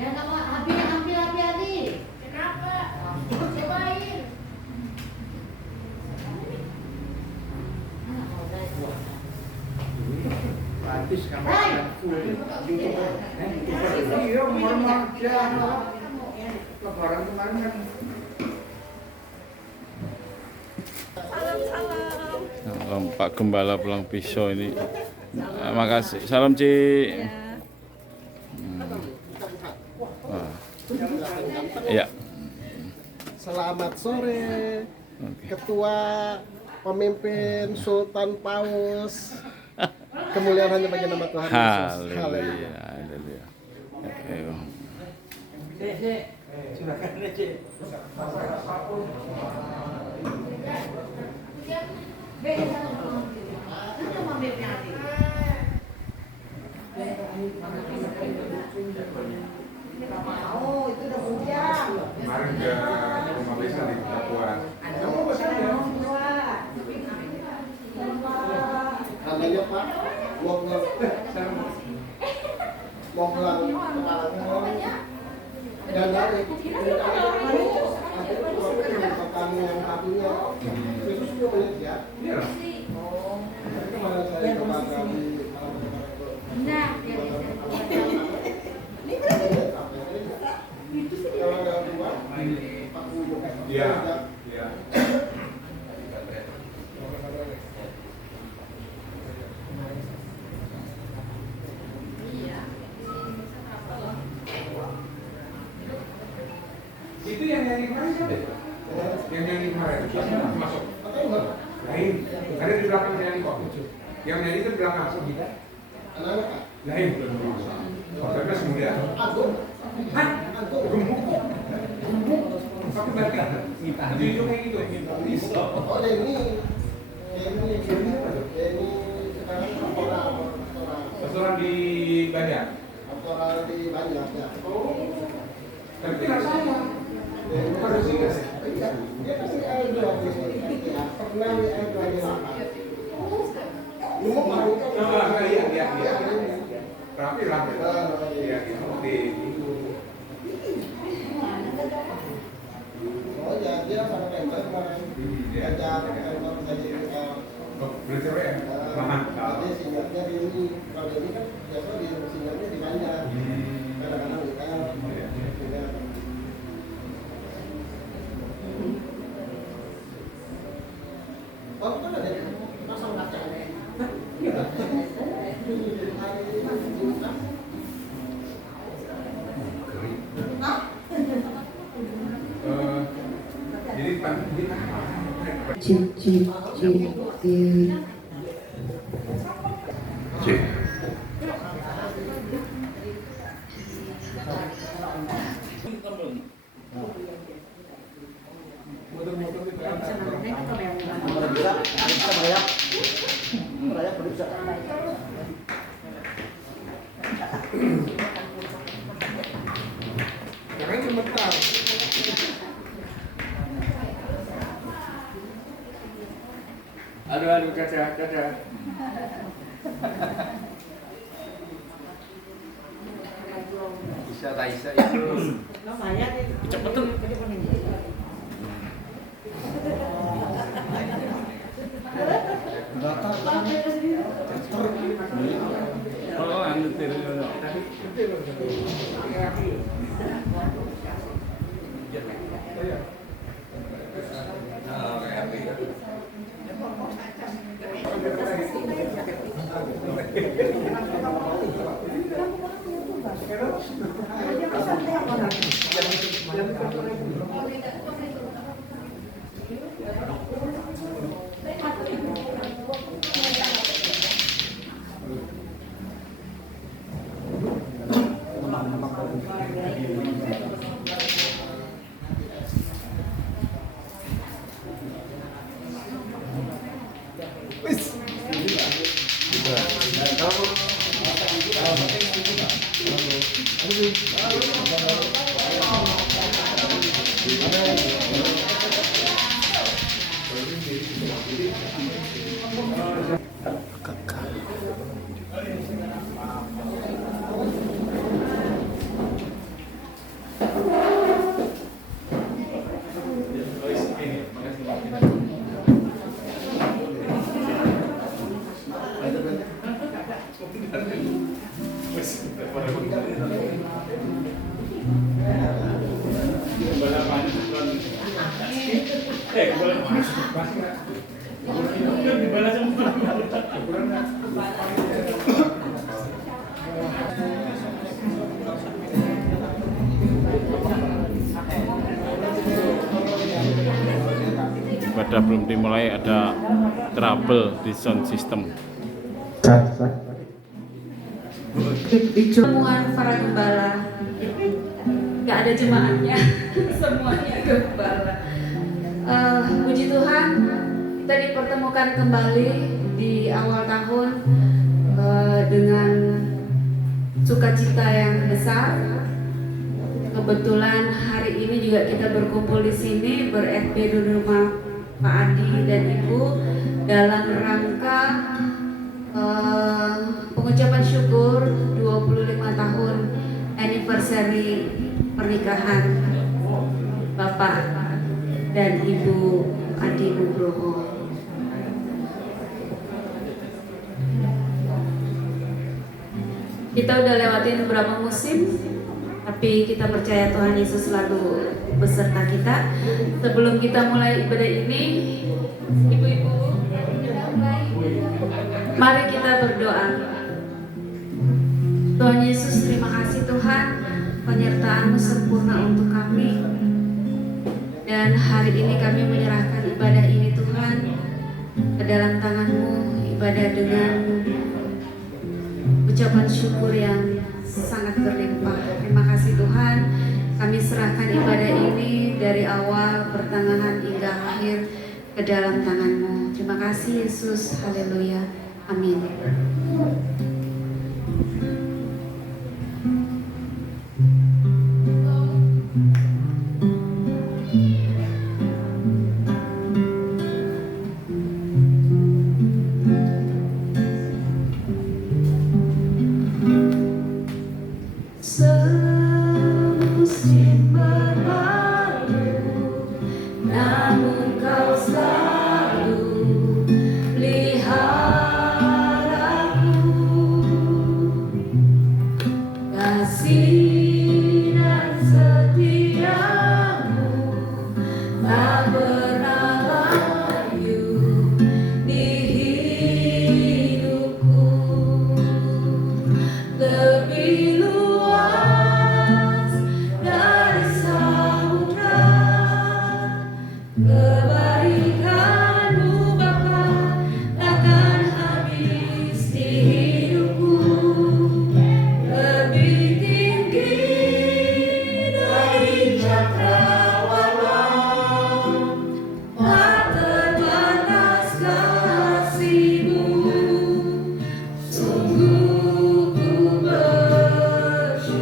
Ya nggak mau ambil hati-hati. Kenapa? Cobain. Habis kamar full YouTuber. Iya, normal aja. Lebaran kemarin kan. Salam Pak Gembala Pulang Pisau ini. Makasih. Salam Ci. Iya. Selamat sore, Ketua Pemimpin Sultan Paus. Kemuliaan hanya bagi nama Tuhan Yesus. Haleluya. Haleluya. Ayo. Oh, itu udah hujan. Kemarin ke rumah desa di Papua. Tandanya Pak, mau pulang kepalanya dan dari kami yang kakinya itu sudah melihat ya. Iya. Kemarin saya kepada di Nah, kalau ada dua, Iya. Iya. Itu yang nyanyi kemarin siapa? Yang nyanyi kemarin masuk. Lain. Ada di belakang nyanyi kok. Yang nyanyi itu di belakang. anak-anak Lain. Hotelnya semulia. Hah? Gemuk. Pakai batik. Itu kayak gitu. oh ini sekarang orang Restoran di Banjar. di Banjar ya. Tapi tidak sama. Bukan di sini. Iya, dia kasih air dua di sini. Ya, pernah di air dua di makan. Lu mau makan? Iya. Rapi. Iya, gitu. Itu. Oh ya, dia pada member kemarin. Ajar member jadi Belajar ya? Mahal. jadi singgahnya di ini. Kalau di ini kan biasa di singgahnya di Banjar. Kadang-kadang kita singgah. Oh, kan ada pasang kaca. Iya. Jadi Cik. Jangan sebentar. Aduh, caca. Bisa Raisa itu. Cepetan. Oh, anu tir. Ibadah belum dimulai, ada trouble di sound system. Temuan para gembala, nggak ada jemaatnya, semuanya gembala. Puji Tuhan, kita dipertemukan kembali di awal tahun dengan sukacita yang besar. Kebetulan hari ini juga kita berkumpul di sini ber-FB di rumah Pak Adi dan Ibu dalam rangka pengucapan syukur 25 tahun anniversary pernikahan Bapak dan Ibu Adi Nugroho. Kita udah lewatin beberapa musim, tapi kita percaya Tuhan Yesus selalu beserta kita. Sebelum kita mulai ibadah ini, ibu-ibu, mari kita berdoa. Tuhan Yesus, terima kasih Tuhan, penyertaan-Mu sempurna untuk kami. Dan hari ini kami menyerahkan ibadah ini Tuhan ke dalam tangan-Mu, ibadah dengan ucapan syukur yang sangat berlimpah. Terima kasih Tuhan, kami serahkan ibadah ini dari awal, pertengahan hingga akhir ke dalam tangan-Mu. Terima kasih Yesus, haleluya, amin. Semusim berlalu, namun Kau selalu pelihara aku. Kasih dan setiamu tak pernah layu di hidupku. Lebih luas dari samudra, kebaikan-Mu Bapa takkan habis di hidupku. Lebih tinggi dari cakrawala, tak terbatas kasih-Mu. Sungguh ku bersyukur.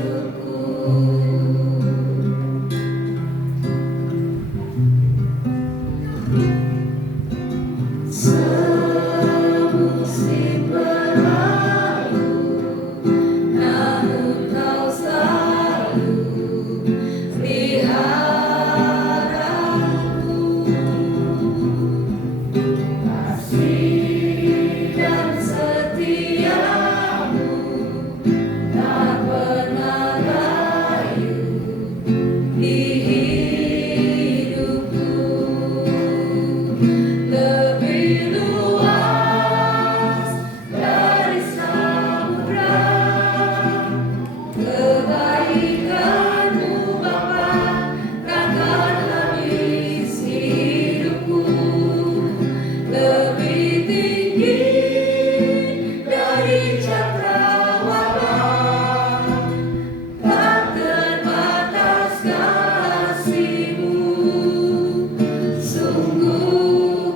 Semusim berlalu, namun Kau selalu pelihara aku. Kasih dan setiamu tak pernah layu di hidupku. Lebih luas dari samudra, kebaikan-Mu Bapa takkan habis di hidupku. Lebih tinggi dari cakrawala, tak terbatas kasih-Mu. Sungguh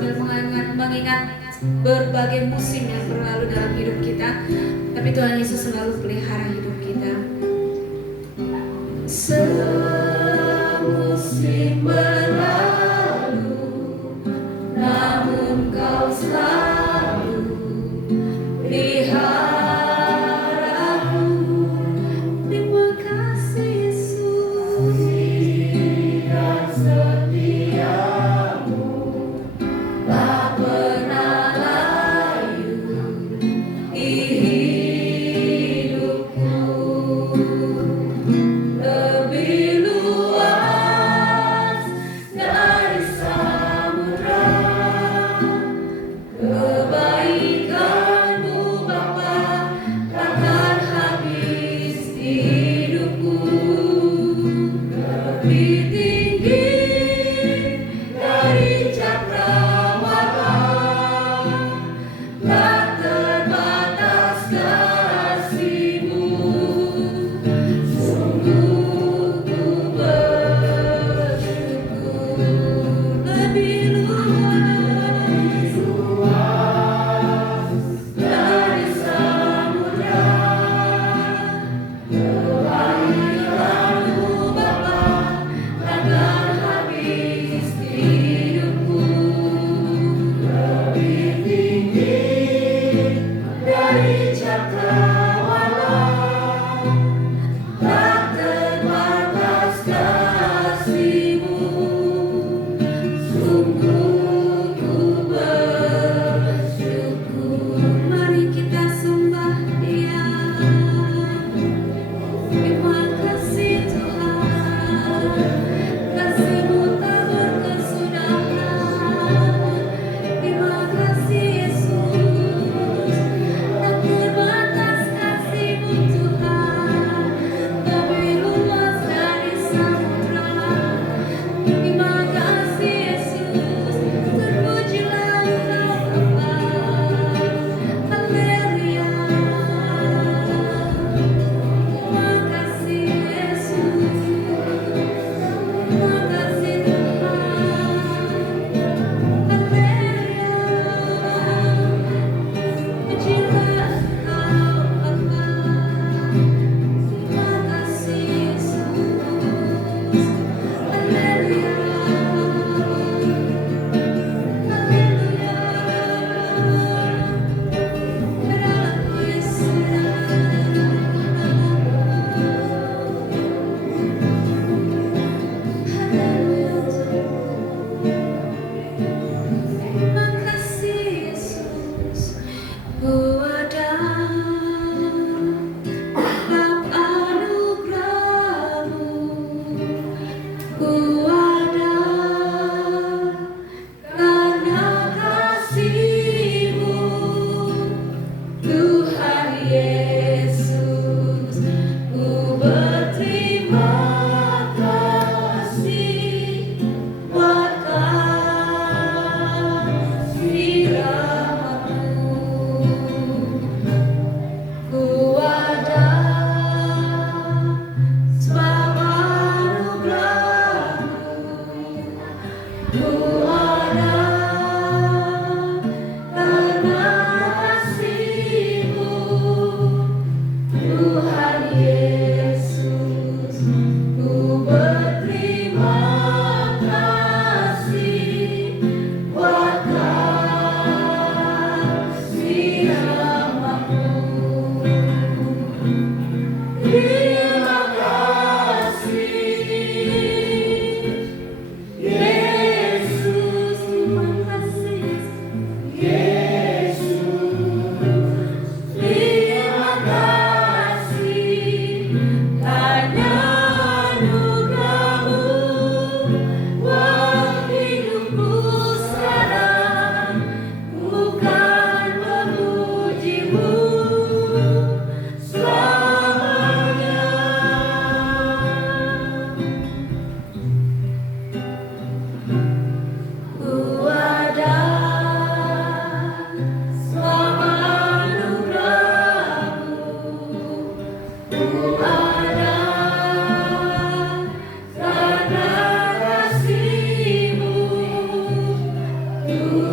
sambil mengingat berbagai musim yang berlalu dalam hidup kita, tapi Tuhan Yesus selalu pelihara hidup kita. Semusim berlalu, namun Kau selalu peliharaku. Terima kasih Yesus, dan setiamu tak pernah layu di hidupku. Lebih luas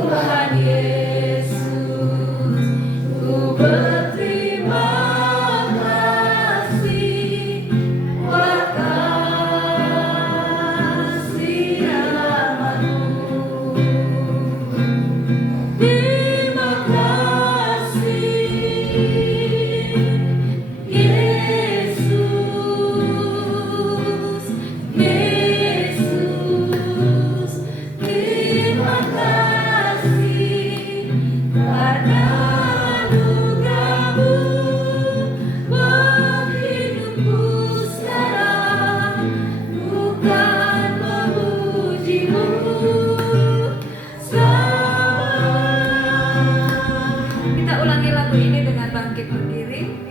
Tuhan Yesus, ku berterima kasih buat kasih amat-Mu. Terima kasih Yesus, Yesus, terima kasih karena anugerah-Mu buat hidupku sekarang, bukan memuji-Mu selamanya. Kita ulangi lagu ini dengan bangkit berdiri.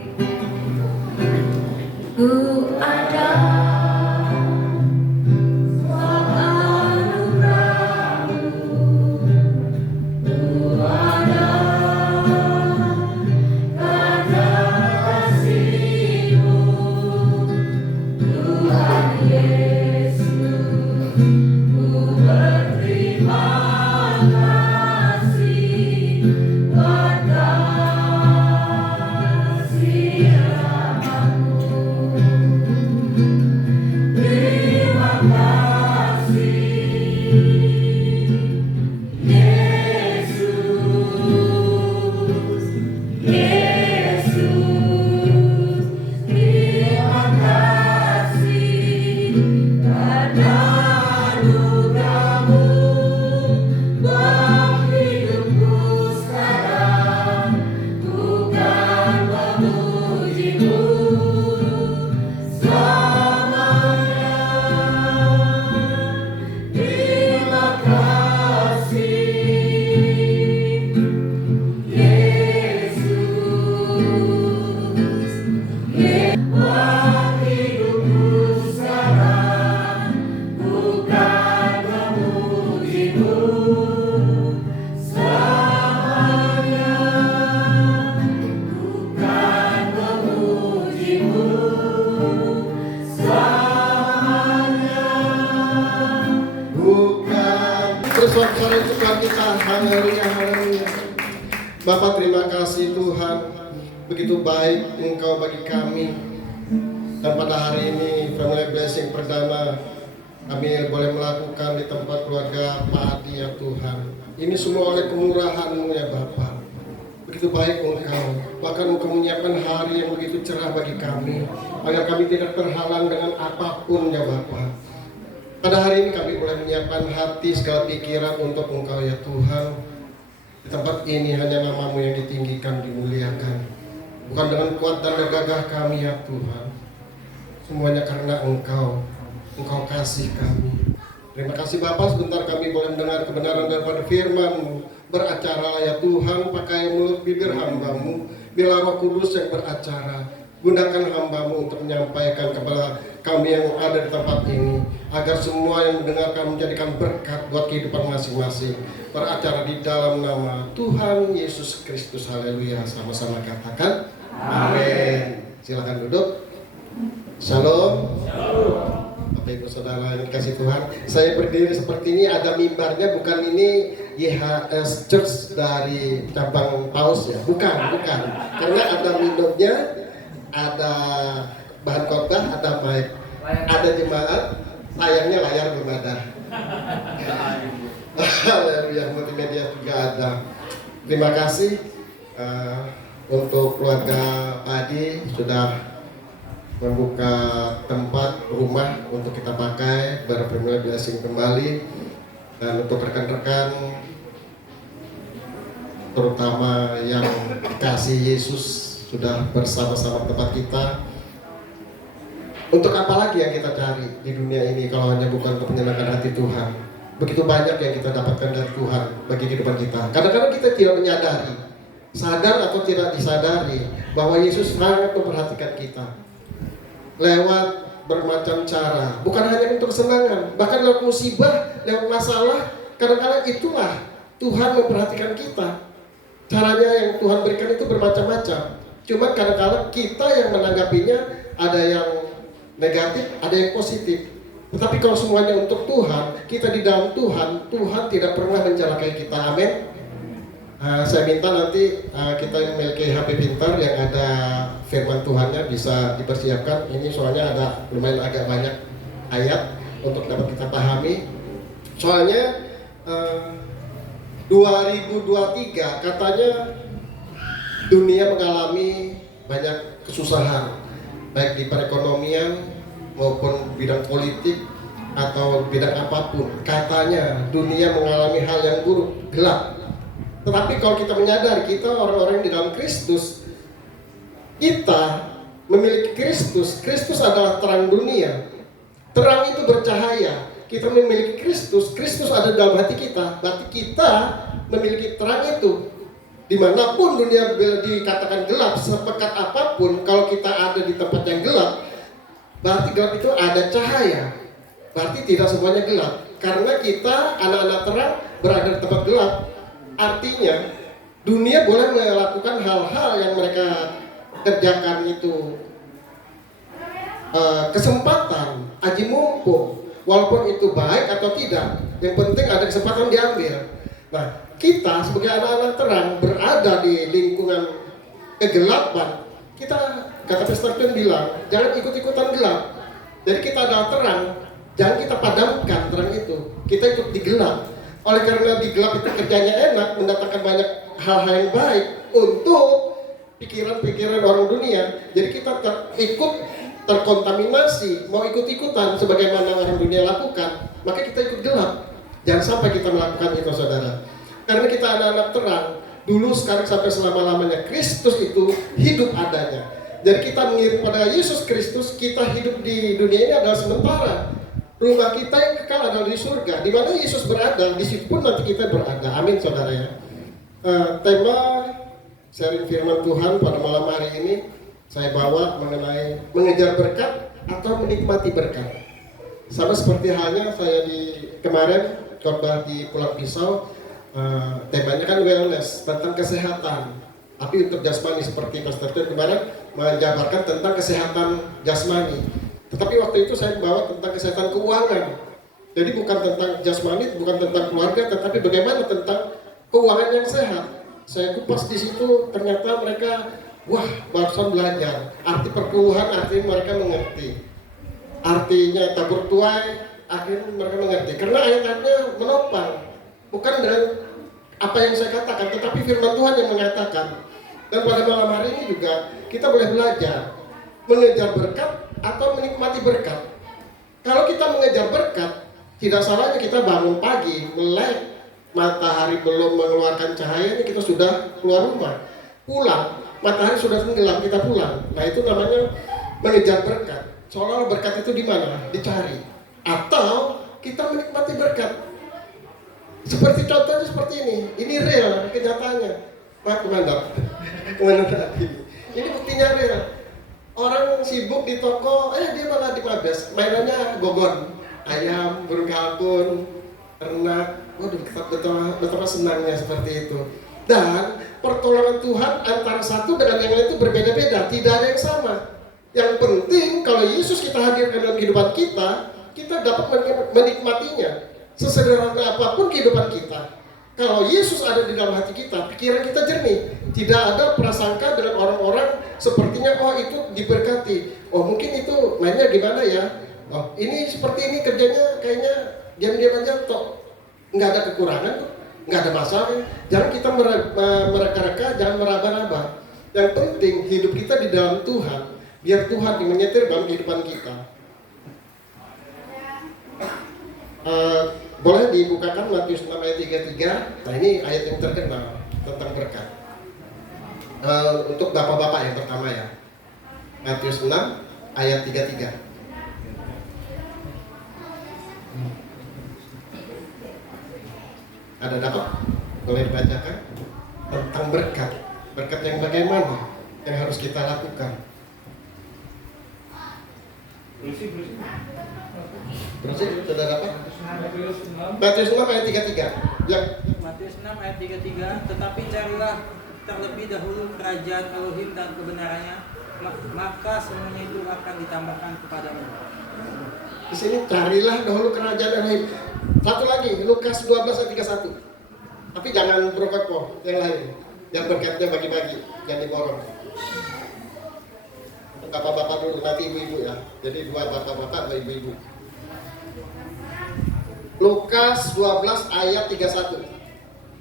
Ku ada sebab anugerah-Mu, ku ada karena kasih-Mu, Tuhan Yesus, ku berterima kasih buat kasih amat-Mu. Terima kasih Yesus, Yesus, terima kasih karena anugerah-Mu buat hidupku sekarang, bukan memuji-Mu selamanya. Terima kasih Yesus, buat hidupku sekarang, bukan memuji-Mu selamanya, bukan memuji-Mu selamanya. Bukan. Bersorak-sorai Tuhan kita. Haleluya, haleluya. Bapak, terima kasih Tuhan. Begitu baik Engkau bagi kami. Dan pada hari ini Family Blessing perdana kami boleh melakukan di tempat keluarga Pak Adi ya Tuhan. Ini semua oleh kemurahan-Mu ya Bapak. Begitu baik Engkau. Bahkan Engkau menyiapkan hari yang begitu cerah bagi kami, agar kami tidak terhalang dengan apapun ya Bapak. Pada hari ini kami boleh menyiapkan hati segala pikiran untuk Engkau ya Tuhan. Di tempat ini hanya nama-Mu yang ditinggikan, dimuliakan. Bukan dengan kuat dan gagah kami ya Tuhan. Semuanya karena Engkau kasih kami. Terima kasih Bapak, sebentar kami boleh mendengar kebenaran daripada firman-Mu. Beracara ya Tuhan, pakai mulut bibir hamba-Mu. Bila Roh Kudus yang beracara, gunakan hamba-Mu untuk menyampaikan kepada kami yang ada di tempat ini, agar semua yang mendengarkan menjadikan berkat buat kehidupan masing-masing. Beracara di dalam nama Tuhan Yesus Kristus. Haleluya. Sama-sama katakan amin. Silakan duduk. Shalom. Bapak Ibu Saudara yang dikasih Tuhan, saya berdiri seperti ini, ada mimbarnya, bukan ini YHS Church dari cabang Paus ya, bukan, karena ada minumnya, ada bahan khotbah, ada mic, ada jemaat, sayangnya layar belum ada. Haleluya, multimedia juga ada. Terima kasih untuk keluarga Adi sudah membuka tempat rumah untuk kita pakai Family Blessing kembali. Dan untuk rekan-rekan terutama yang kasih Yesus sudah bersama-sama tempat kita. Untuk apa lagi yang kita cari di dunia ini kalau hanya bukan untuk menyenangkan hati Tuhan? Begitu banyak yang kita dapatkan dari Tuhan bagi kehidupan kita. Kadang-kadang kita tidak menyadari, sadar atau tidak disadari, bahwa Yesus sangat memperhatikan kita lewat bermacam cara, bukan hanya untuk kesenangan, bahkan lewat musibah, lewat masalah. Kadang-kadang itulah Tuhan memperhatikan kita. Caranya yang Tuhan berikan itu bermacam-macam. Cuma kadang-kadang kita yang menanggapinya ada yang negatif, ada yang positif. Tetapi kalau semuanya untuk Tuhan, kita di dalam Tuhan, Tuhan tidak pernah mencelakai kita. Amin. Saya minta nanti kita yang memiliki HP pintar yang ada firman Tuhannya bisa dipersiapkan. Ini soalnya ada lumayan agak banyak ayat untuk dapat kita pahami. Soalnya 2023 katanya dunia mengalami banyak kesusahan, baik di perekonomian maupun bidang politik atau bidang apapun. Katanya dunia mengalami hal yang buruk, gelap. Tetapi kalau kita menyadari kita orang-orang di dalam Kristus, kita memiliki Kristus. Kristus adalah terang dunia. Terang itu bercahaya. Kita memiliki Kristus. Kristus ada dalam hati kita. Berarti kita memiliki terang itu. Dimanapun dunia dikatakan gelap, sepekat apapun, kalau kita ada di tempat yang gelap, berarti gelap itu ada cahaya. Berarti tidak semuanya gelap. Karena kita anak-anak terang berada di tempat gelap. Artinya dunia boleh melakukan hal-hal yang mereka kerjakan itu kesempatan, aji mumpung, walaupun itu baik atau tidak, yang penting ada kesempatan diambil. Nah, kita sebagai anak-anak terang berada di lingkungan kegelapan. Kita, kata Pastor John bilang, jangan ikut-ikutan gelap. Jadi kita adalah terang, jangan kita padamkan terang itu. Kita ikut di gelap. Oleh karena di gelap itu kerjanya enak, mendatangkan banyak hal-hal yang baik untuk pikiran-pikiran orang dunia. Jadi kita terkontaminasi, mau ikut-ikutan sebagaimana orang dunia lakukan, maka kita ikut gelap. Jangan sampai kita melakukan itu, saudara. Karena kita anak-anak terang, dulu, sekarang, sampai selama-lamanya Kristus itu hidup adanya. Jadi kita mengirim pada Yesus Kristus, kita hidup di dunia ini adalah sementara. Rumah kita yang kekal adalah di surga. Di mana Yesus berada, di situ pun nanti kita berada. Amin, saudara ya. Tema sharing firman Tuhan pada malam hari ini saya bawa mengenai mengejar berkat atau menikmati berkat. Sama seperti halnya saya di kemarin khotbah di Pulang Pisau, temanya kan wellness, tentang kesehatan. Tapi untuk jasmani, seperti Pastor Ted kemarin menjabarkan tentang kesehatan jasmani. Tetapi waktu itu saya bawa tentang kesehatan keuangan. Jadi bukan tentang jasmani, bukan tentang keluarga, tetapi bagaimana tentang keuangan yang sehat. Saya kupas di situ, ternyata mereka, wah, barusan belajar. Arti perpuluhan, artinya mereka mengerti. Artinya tabur tuai, akhirnya mereka mengerti. Karena ayat-ayatnya menopang. Bukan dengan apa yang saya katakan, tetapi firman Tuhan yang mengatakan. Dan pada malam hari ini juga, kita boleh belajar. Mengejar berkat atau menikmati berkat. Kalau kita mengejar berkat, tidak salahnya kita bangun pagi, melek, matahari belum mengeluarkan cahayanya, kita sudah keluar rumah. Pulang, matahari sudah tenggelam, kita pulang. Nah, itu namanya mengejar berkat. Seolah-olah berkat itu di mana? Dicari. Atau kita menikmati berkat. Seperti contohnya seperti ini real, kenyataannya. Pak Komandan, ini buktinya real. Orang sibuk di toko, dia malah di mabes, mainannya gogon, ayam, burung kalkun, ternak. Waduh, betapa senangnya seperti itu. Dan pertolongan Tuhan antara satu dengan yang lain itu berbeda-beda, tidak ada yang sama. Yang penting kalau Yesus kita hadirkan dalam kehidupan kita, kita dapat menikmatinya. Sesederhana apapun kehidupan kita, kalau Yesus ada di dalam hati kita, pikiran kita jernih. Tidak ada prasangka dengan orang-orang sepertinya, oh itu diberkati. Oh mungkin itu mainnya gimana ya. Oh ini seperti ini kerjanya kayaknya diam-diam aja toh. Nggak ada kekurangan tuh, nggak ada masalah. Jangan kita mereka-reka, jangan meraba-raba. Yang penting hidup kita di dalam Tuhan, biar Tuhan yang menyetir dalam kehidupan kita. Boleh dibukakan Matius 6 ayat 33. Nah ini ayat yang terkenal tentang berkat. Untuk bapak-bapak yang pertama ya, Matius 6 ayat 33. Ada dapat? Boleh dibacakan tentang berkat. Berkat yang bagaimana yang harus kita lakukan. Bersih, sudah dapat? Matius 6 ayat 33. Ya. Matius 6 ayat 33. Tetapi carilah terlebih dahulu kerajaan Elohim dan kebenarannya, maka semuanya itu akan ditambahkan kepadamu. Di sini carilah dahulu kerajaan Elohim. Satu lagi, Lukas 12 ayat 31. Tapi jangan berkokoh, yang lain. Yang berkatnya bagi-bagi, yang diborong. Bapak-bapak dulu, nanti ibu-ibu ya. Jadi 2 bapak-bapak, 2 ibu-ibu. Lukas 12 ayat 31.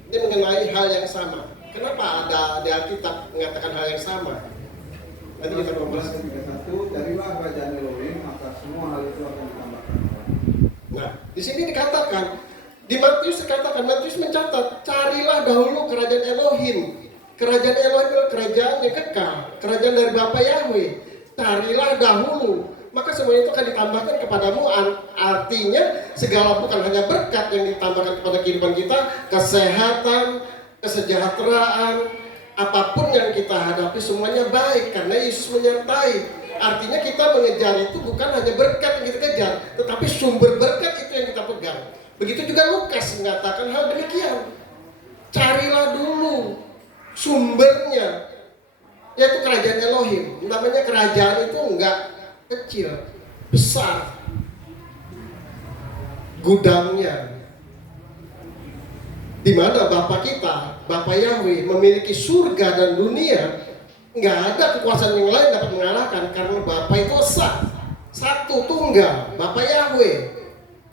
Ini mengenai hal yang sama. Kenapa ada di Alkitab mengatakan hal yang sama? Nanti kita bahas. 31, darilah kerajaan Elohim, maka semua hal itu akan ditambahkan. Nah, di sini dikatakan, di Matius dikatakan, Matius mencatat, carilah dahulu kerajaan Elohim. Kerajaan Elohim adalah kerajaan yang kekal, kerajaan dari Bapa Yahweh. Carilah dahulu, maka semua itu akan ditambahkan kepadamu. Artinya segala bukan hanya berkat yang ditambahkan kepada kehidupan kita, kesehatan, kesejahteraan, apapun yang kita hadapi semuanya baik karena Yesus menyertai. Artinya kita mengejar itu bukan hanya berkat yang kita kejar, tetapi sumber berkat itu yang kita pegang. Begitu juga Lukas mengatakan hal demikian. Carilah dulu sumbernya, yaitu kerajaan Elohim. Namanya kerajaan itu enggak kecil, besar. Gudangnya, di mana Bapa kita, Bapa Yahweh memiliki surga dan dunia, nggak ada kekuasaan yang lain dapat mengalahkan karena Bapa itu esa, satu tunggal. Bapa Yahweh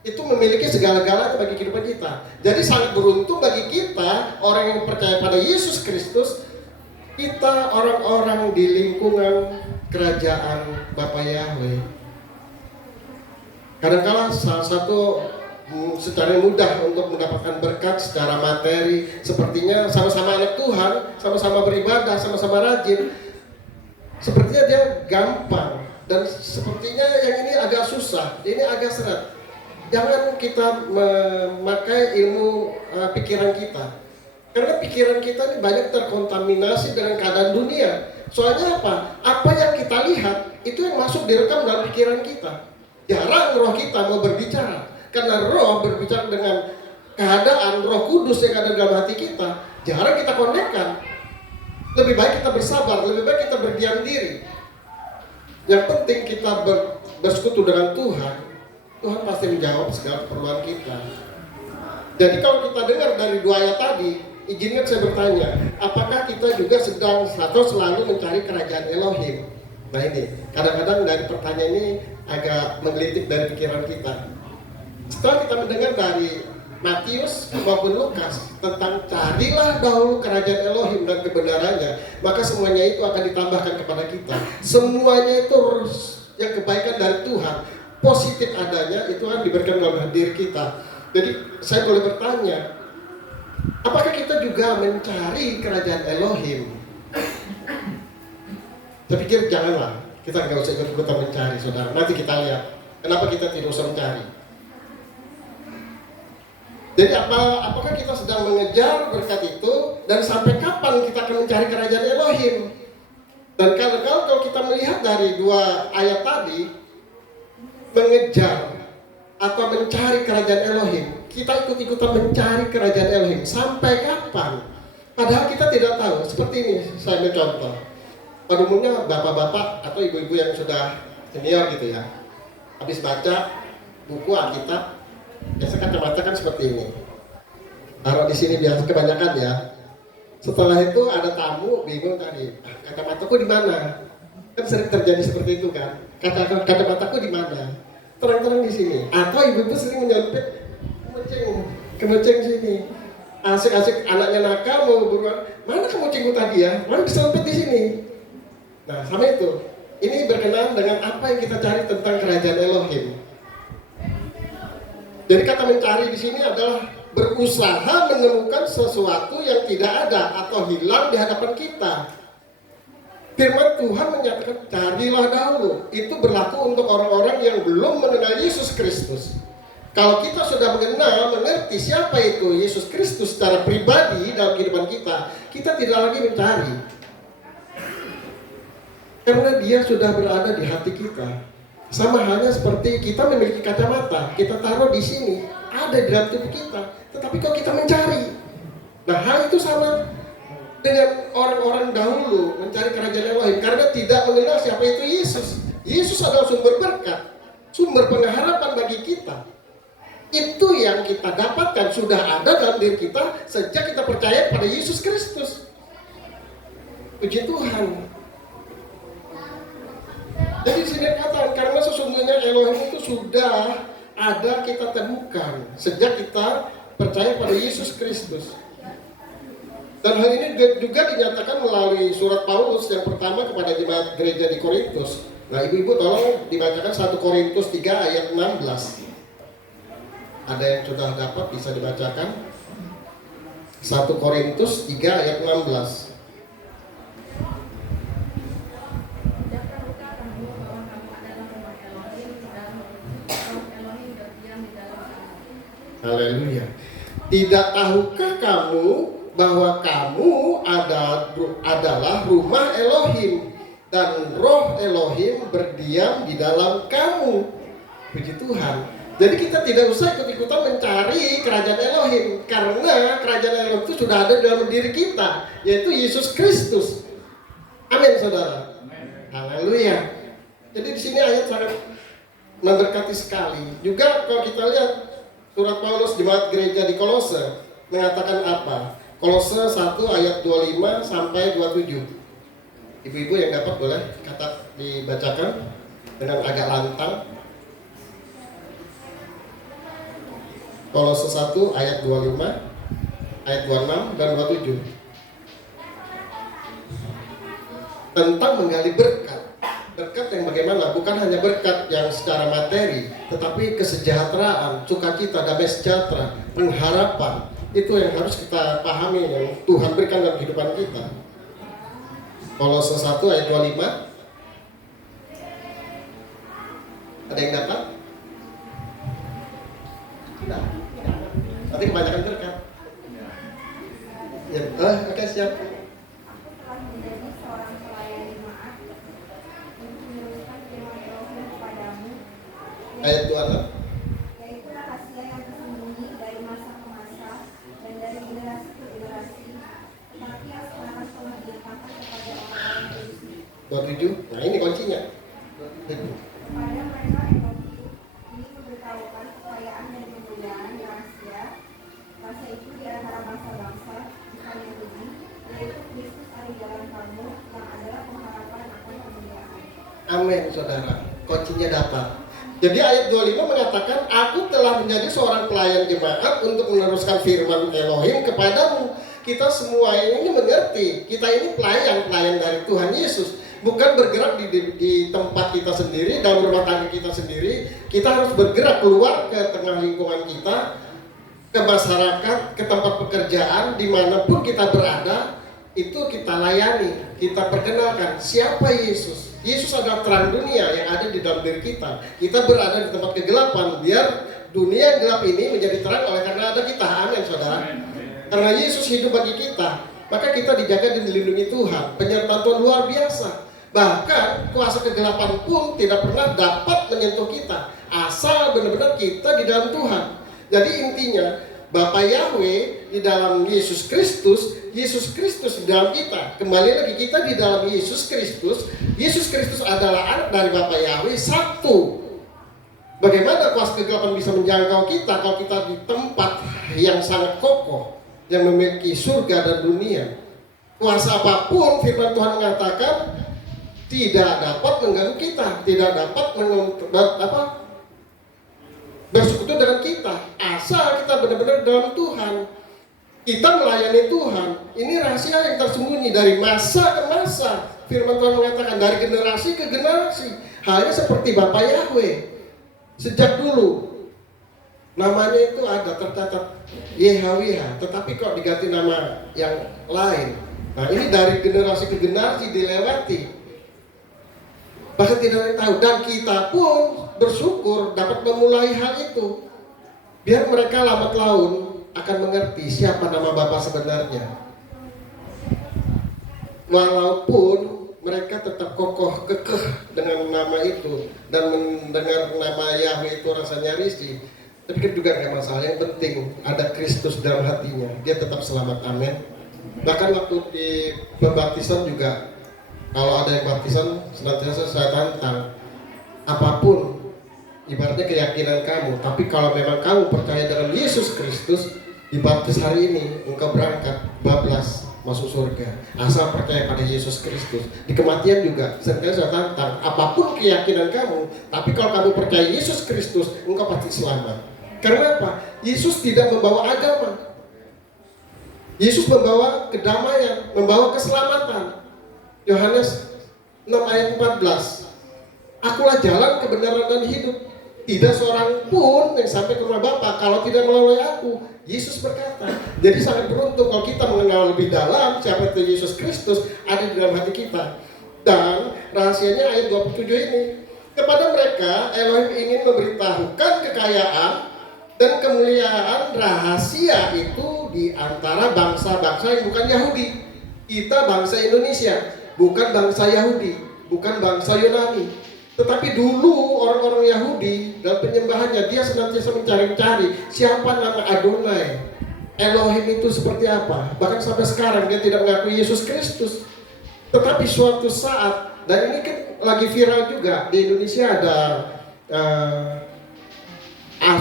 itu memiliki segala-galanya bagi kehidupan kita. Jadi sangat beruntung bagi kita orang yang percaya pada Yesus Kristus, kita orang-orang di lingkungan kerajaan Bapa Yahweh. Kadang-kala salah satu secara mudah untuk mendapatkan berkat secara materi, sepertinya sama-sama anak Tuhan, sama-sama beribadah, sama-sama rajin, sepertinya dia gampang, dan sepertinya yang ini agak susah, ini agak seret. Jangan kita memakai ilmu pikiran kita, karena pikiran kita ini banyak terkontaminasi dengan keadaan dunia. Soalnya apa? Apa yang kita lihat itu yang masuk direkam dalam pikiran kita. Jarang roh kita mau berbicara, karena roh berbicara dengan keadaan Roh Kudus yang ada dalam hati kita. Jarang kita konekkan. Lebih baik kita bersabar, lebih baik kita berdiam diri. Yang penting kita bersekutu dengan Tuhan. Tuhan pasti menjawab segala keperluan kita. Jadi kalau kita dengar dari 2 ayat tadi, izinkan saya bertanya, apakah kita juga sedang atau selalu mencari kerajaan Elohim? Nah ini, kadang-kadang dari pertanyaan ini agak menggelitik dari pikiran kita. Setelah kita mendengar dari Matius maupun Lukas tentang carilah dahulu kerajaan Elohim dan kebenarannya, maka semuanya itu akan ditambahkan kepada kita. Semuanya itu yang kebaikan dari Tuhan, positif adanya, itu akan diberikan dalam diri kita. Jadi saya boleh bertanya, apakah kita juga mencari kerajaan Elohim? Saya pikir janganlah, kita nggak usah ikut-ikutan mencari, saudara. Nanti kita lihat kenapa kita tidak usah mencari. Jadi apakah kita sedang mengejar berkat itu, dan sampai kapan kita akan mencari kerajaan Elohim? Dan kalau kita melihat dari 2 ayat tadi, mengejar atau mencari kerajaan Elohim, kita ikut-ikutan mencari kerajaan Elohim sampai kapan? Padahal kita tidak tahu. Seperti ini, saya ambil contoh. Pada umumnya bapak-bapak atau ibu-ibu yang sudah senior gitu ya, habis baca buku Alkitab, biasa kacamata kan seperti ini. Taruh di sini biasa kebanyakan ya. Setelah itu ada tamu bingung tadi, kacamataku di mana? Kan sering terjadi seperti itu kan. Kacamataku di mana? Terang-terang di sini. Atau ibu-ibu sering menyelipit kemeceng sini. Asik-asik anaknya nakal mau buruan. Mana kemecengku tadi ya? Mana keselipit di sini? Nah, sama itu. Ini berkenaan dengan apa yang kita cari tentang kerajaan Elohim. Jadi kata mencari di sini adalah berusaha menemukan sesuatu yang tidak ada atau hilang di hadapan kita. Firman Tuhan menyatakan carilah dahulu. Itu berlaku untuk orang-orang yang belum mengenal Yesus Kristus. Kalau kita sudah mengerti siapa itu Yesus Kristus secara pribadi dalam kehidupan kita, kita tidak lagi mencari. Karena dia sudah berada di hati kita. Sama halnya seperti kita memiliki kacamata, kita taruh di sini, ada di dalam tubuh kita. Tetapi kok kita mencari? Nah, hal itu sama dengan orang-orang dahulu mencari kerajaan Elohim karena tidak mengenal siapa itu Yesus. Yesus adalah sumber berkat. sumber pengharapan bagi kita. Itu yang kita dapatkan, sudah ada dalam diri kita sejak kita percaya pada Yesus Kristus. Puji Tuhan. Jadi di sini katakan, karena sesungguhnya Elohim itu sudah ada kita temukan sejak kita percaya pada Yesus Kristus. Dan hal ini juga dinyatakan melalui surat Paulus yang pertama kepada jemaat gereja di Korintus. Nah, ibu-ibu tolong dibacakan 1 Korintus 3 ayat 16. Ada yang sudah dapat bisa dibacakan? 1 Korintus 3 ayat 16. Haleluya. Tidak tahukah kamu bahwa kamu adalah rumah Elohim dan roh Elohim berdiam di dalam kamu? Puji Tuhan. Jadi kita tidak usah ikut-ikutan mencari kerajaan Elohim, karena kerajaan Elohim itu sudah ada dalam diri kita, yaitu Yesus Kristus. Amin, saudara. Haleluya. Jadi di sini ayat sangat memberkati sekali. Juga kalau kita lihat surat Paulus jemaat gereja di Kolose mengatakan apa? Kolose 1 ayat 25 sampai 27. Ibu-ibu yang dapat boleh kata dibacakan dengan agak lantang. Kolose 1 ayat 25, ayat 26 dan 27. Tentang menggali berkat. Berkat yang bagaimana? Bukan hanya berkat yang secara materi, tetapi kesejahteraan, sukacita, damai sejahtera, pengharapan. Itu yang harus kita pahami, yang Tuhan berikan dalam kehidupan kita. Kolose 1 ayat 25. Ada yang dapat? Tidak. Nanti kebanyakan berkat. Ya, oke, siap. Ayat 26. Yaitu rahasia yang tersembunyi dari masa ke masa dan dari generasi ke generasi, tetapi yang sekarang telah diletakkan kepada orang-orang berisi. 27. Nah, ini kuncinya. Kepada mereka Elohim ini memberitahukan kekayaan dan kemuliaan rahasia bangsa itu di antara bangsa-bangsa, bukan yang lebih, yaitu Kristus ada di dalam kamu, yang adalah pengharapan akan kemuliaan. Amin, saudara. Kuncinya dapat. Jadi ayat 25 mengatakan, aku telah menjadi seorang pelayan jemaat untuk meneruskan firman Elohim kepadamu. Kita semua ini mengerti, kita ini pelayan dari Tuhan Yesus. Bukan bergerak di tempat kita sendiri, dalam rumah tangga kita sendiri. Kita harus bergerak keluar ke tengah lingkungan kita, ke masyarakat, ke tempat pekerjaan, dimanapun kita berada, itu kita layani, kita perkenalkan siapa Yesus. Yesus adalah terang dunia yang ada di dalam diri kita. Kita berada di tempat kegelapan, biar dunia yang gelap ini menjadi terang oleh karena ada kita. Amin, saudara. Karena Yesus hidup bagi kita, maka kita dijaga dan dilindungi Tuhan. Penyertaan Tuhan luar biasa. Bahkan kuasa kegelapan pun tidak pernah dapat menyentuh kita, asal benar-benar kita di dalam Tuhan. Jadi intinya, Bapa Yahweh di dalam Yesus Kristus, Yesus Kristus di dalam kita. Kembali lagi, kita di dalam Yesus Kristus. Yesus Kristus adalah anak dari Bapa Yahweh, satu. Bagaimana kuasa kegelapan bisa menjangkau kita kalau kita di tempat yang sangat kokoh, yang memiliki surga dan dunia? Kuasa apapun, firman Tuhan mengatakan, tidak dapat mengganggu kita, tidak dapat bersekutu dengan kita, asal kita benar-benar dalam Tuhan. Kita melayani Tuhan. Ini rahasia yang tersembunyi dari masa ke masa. Firman Tuhan mengatakan dari generasi ke generasi. Halnya seperti Bapa Yahweh. Sejak dulu namanya itu ada tercatat YHWH, tetapi kok diganti nama yang lain. Nah, ini dari generasi ke generasi dilewati. Bahkan tidak ada yang tahu, dan kita pun bersyukur dapat memulai hal itu. Biar mereka lambat laun akan mengerti siapa nama Bapa sebenarnya. Walaupun mereka tetap kokoh kekeh dengan nama itu dan mendengar nama Yahweh itu rasanya risih, tapi kan juga nggak masalah. Yang penting ada Kristus dalam hatinya, dia tetap selamat. Amin. Bahkan waktu di pembaptisan juga, kalau ada yang baptisan senantiasa saya tantang, apapun ibaratnya keyakinan kamu. Tapi kalau memang kamu percaya dengan Yesus Kristus, dibaptis hari ini, engkau berangkat bablas masuk surga. Asal percaya pada Yesus Kristus. Di kematian juga, seringkali saya tantang, apapun keyakinan kamu, tapi kalau kamu percaya Yesus Kristus, engkau pasti selamat. Karena apa? Yesus tidak membawa agama. Yesus membawa kedamaian, membawa keselamatan. Yohanes 6 ayat 14. Akulah jalan, kebenaran, dan hidup. Tidak seorang pun yang sampai ke rumah Bapa kalau tidak melalui aku. Yesus berkata. Jadi sangat beruntung kalau kita mengenal lebih dalam siapa itu Yesus Kristus ada di dalam hati kita. Dan rahasianya ayat 27 ini. Kepada mereka Elohim ingin memberitahukan kekayaan dan kemuliaan rahasia itu di antara bangsa-bangsa yang bukan Yahudi. Kita bangsa Indonesia, bukan bangsa Yahudi, bukan bangsa Yunani. Tetapi dulu orang-orang Yahudi dalam penyembahannya dia senantiasa mencari-cari siapa nama Adonai, Elohim itu seperti apa. Bahkan sampai sekarang dia tidak mengakui Yesus Kristus. Tetapi suatu saat, dan ini kan lagi viral juga di Indonesia, ada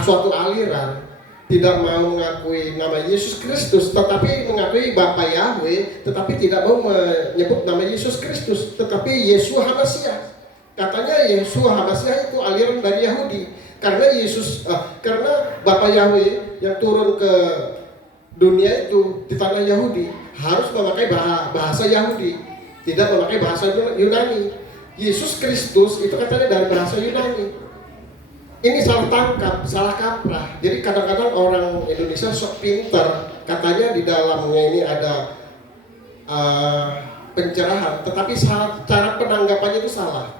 suatu aliran tidak mau mengakui nama Yesus Kristus, tetapi mengakui Bapa Yahweh, tetapi tidak mau menyebut nama Yesus Kristus, tetapi Yeshua HaMashiach. Katanya Yeshua HaMashiach itu aliran dari Yahudi, karena karena Bapa Yahweh yang turun ke dunia itu di tanah Yahudi harus memakai bahasa Yahudi, tidak memakai bahasa Yunani. Yesus Kristus itu katanya dari bahasa Yunani. Ini salah tangkap, salah kaprah. Jadi kadang-kadang orang Indonesia sok pinter, katanya di dalamnya ini ada pencerahan, tetapi cara penanggapannya itu salah.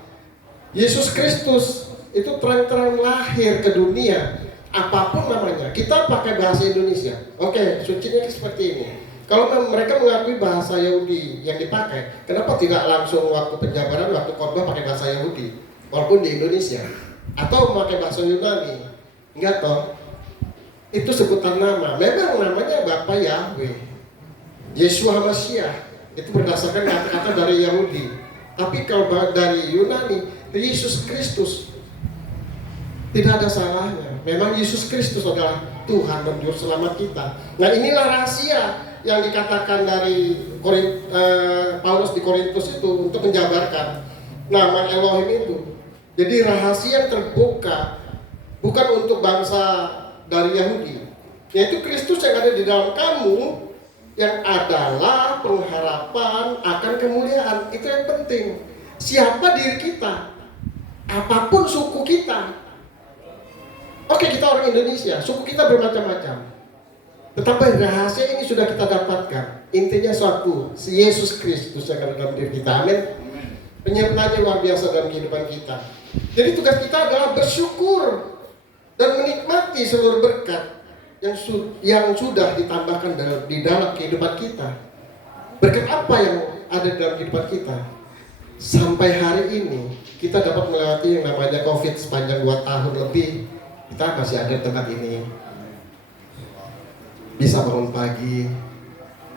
Yesus Kristus itu terang-terang lahir ke dunia, apapun namanya. Kita pakai bahasa Indonesia. Oke, sucinya seperti ini. Kalau mereka mengakui bahasa Yahudi yang dipakai, kenapa tidak langsung waktu penjabaran, waktu khotbah pakai bahasa Yahudi, walaupun di Indonesia? Atau memakai bahasa Yunani? Enggak toh. Itu sebutan nama. Memang namanya Bapa Yahweh, Yeshua HaMashiach. Itu berdasarkan kata-kata dari Yahudi. Tapi kalau dari Yunani, Yesus Kristus, tidak ada salahnya. Memang Yesus Kristus adalah Tuhan dan Juru Selamat kita. Nah, inilah rahasia yang dikatakan dari Paulus di Korintus itu untuk menjabarkan nama Elohim itu. Jadi rahasia yang terbuka bukan untuk bangsa dari Yahudi, yaitu Kristus yang ada di dalam kamu, yang adalah pengharapan akan kemuliaan. Itu yang penting. Siapa diri kita, apapun suku kita. Oke, kita orang Indonesia, suku kita bermacam-macam, tetapi rahasia ini sudah kita dapatkan. Intinya suatu, si Yesus Kristus yang ada dalam diri kita. Amin. Penyertaannya luar biasa dalam kehidupan kita. Jadi tugas kita adalah bersyukur dan menikmati seluruh berkat yang sudah ditambahkan di dalam kehidupan kita. Berkat apa yang ada dalam kehidupan kita? Sampai hari ini kita dapat melewati yang namanya COVID sepanjang 2 tahun lebih. Kita masih ada di tempat ini, bisa bangun pagi.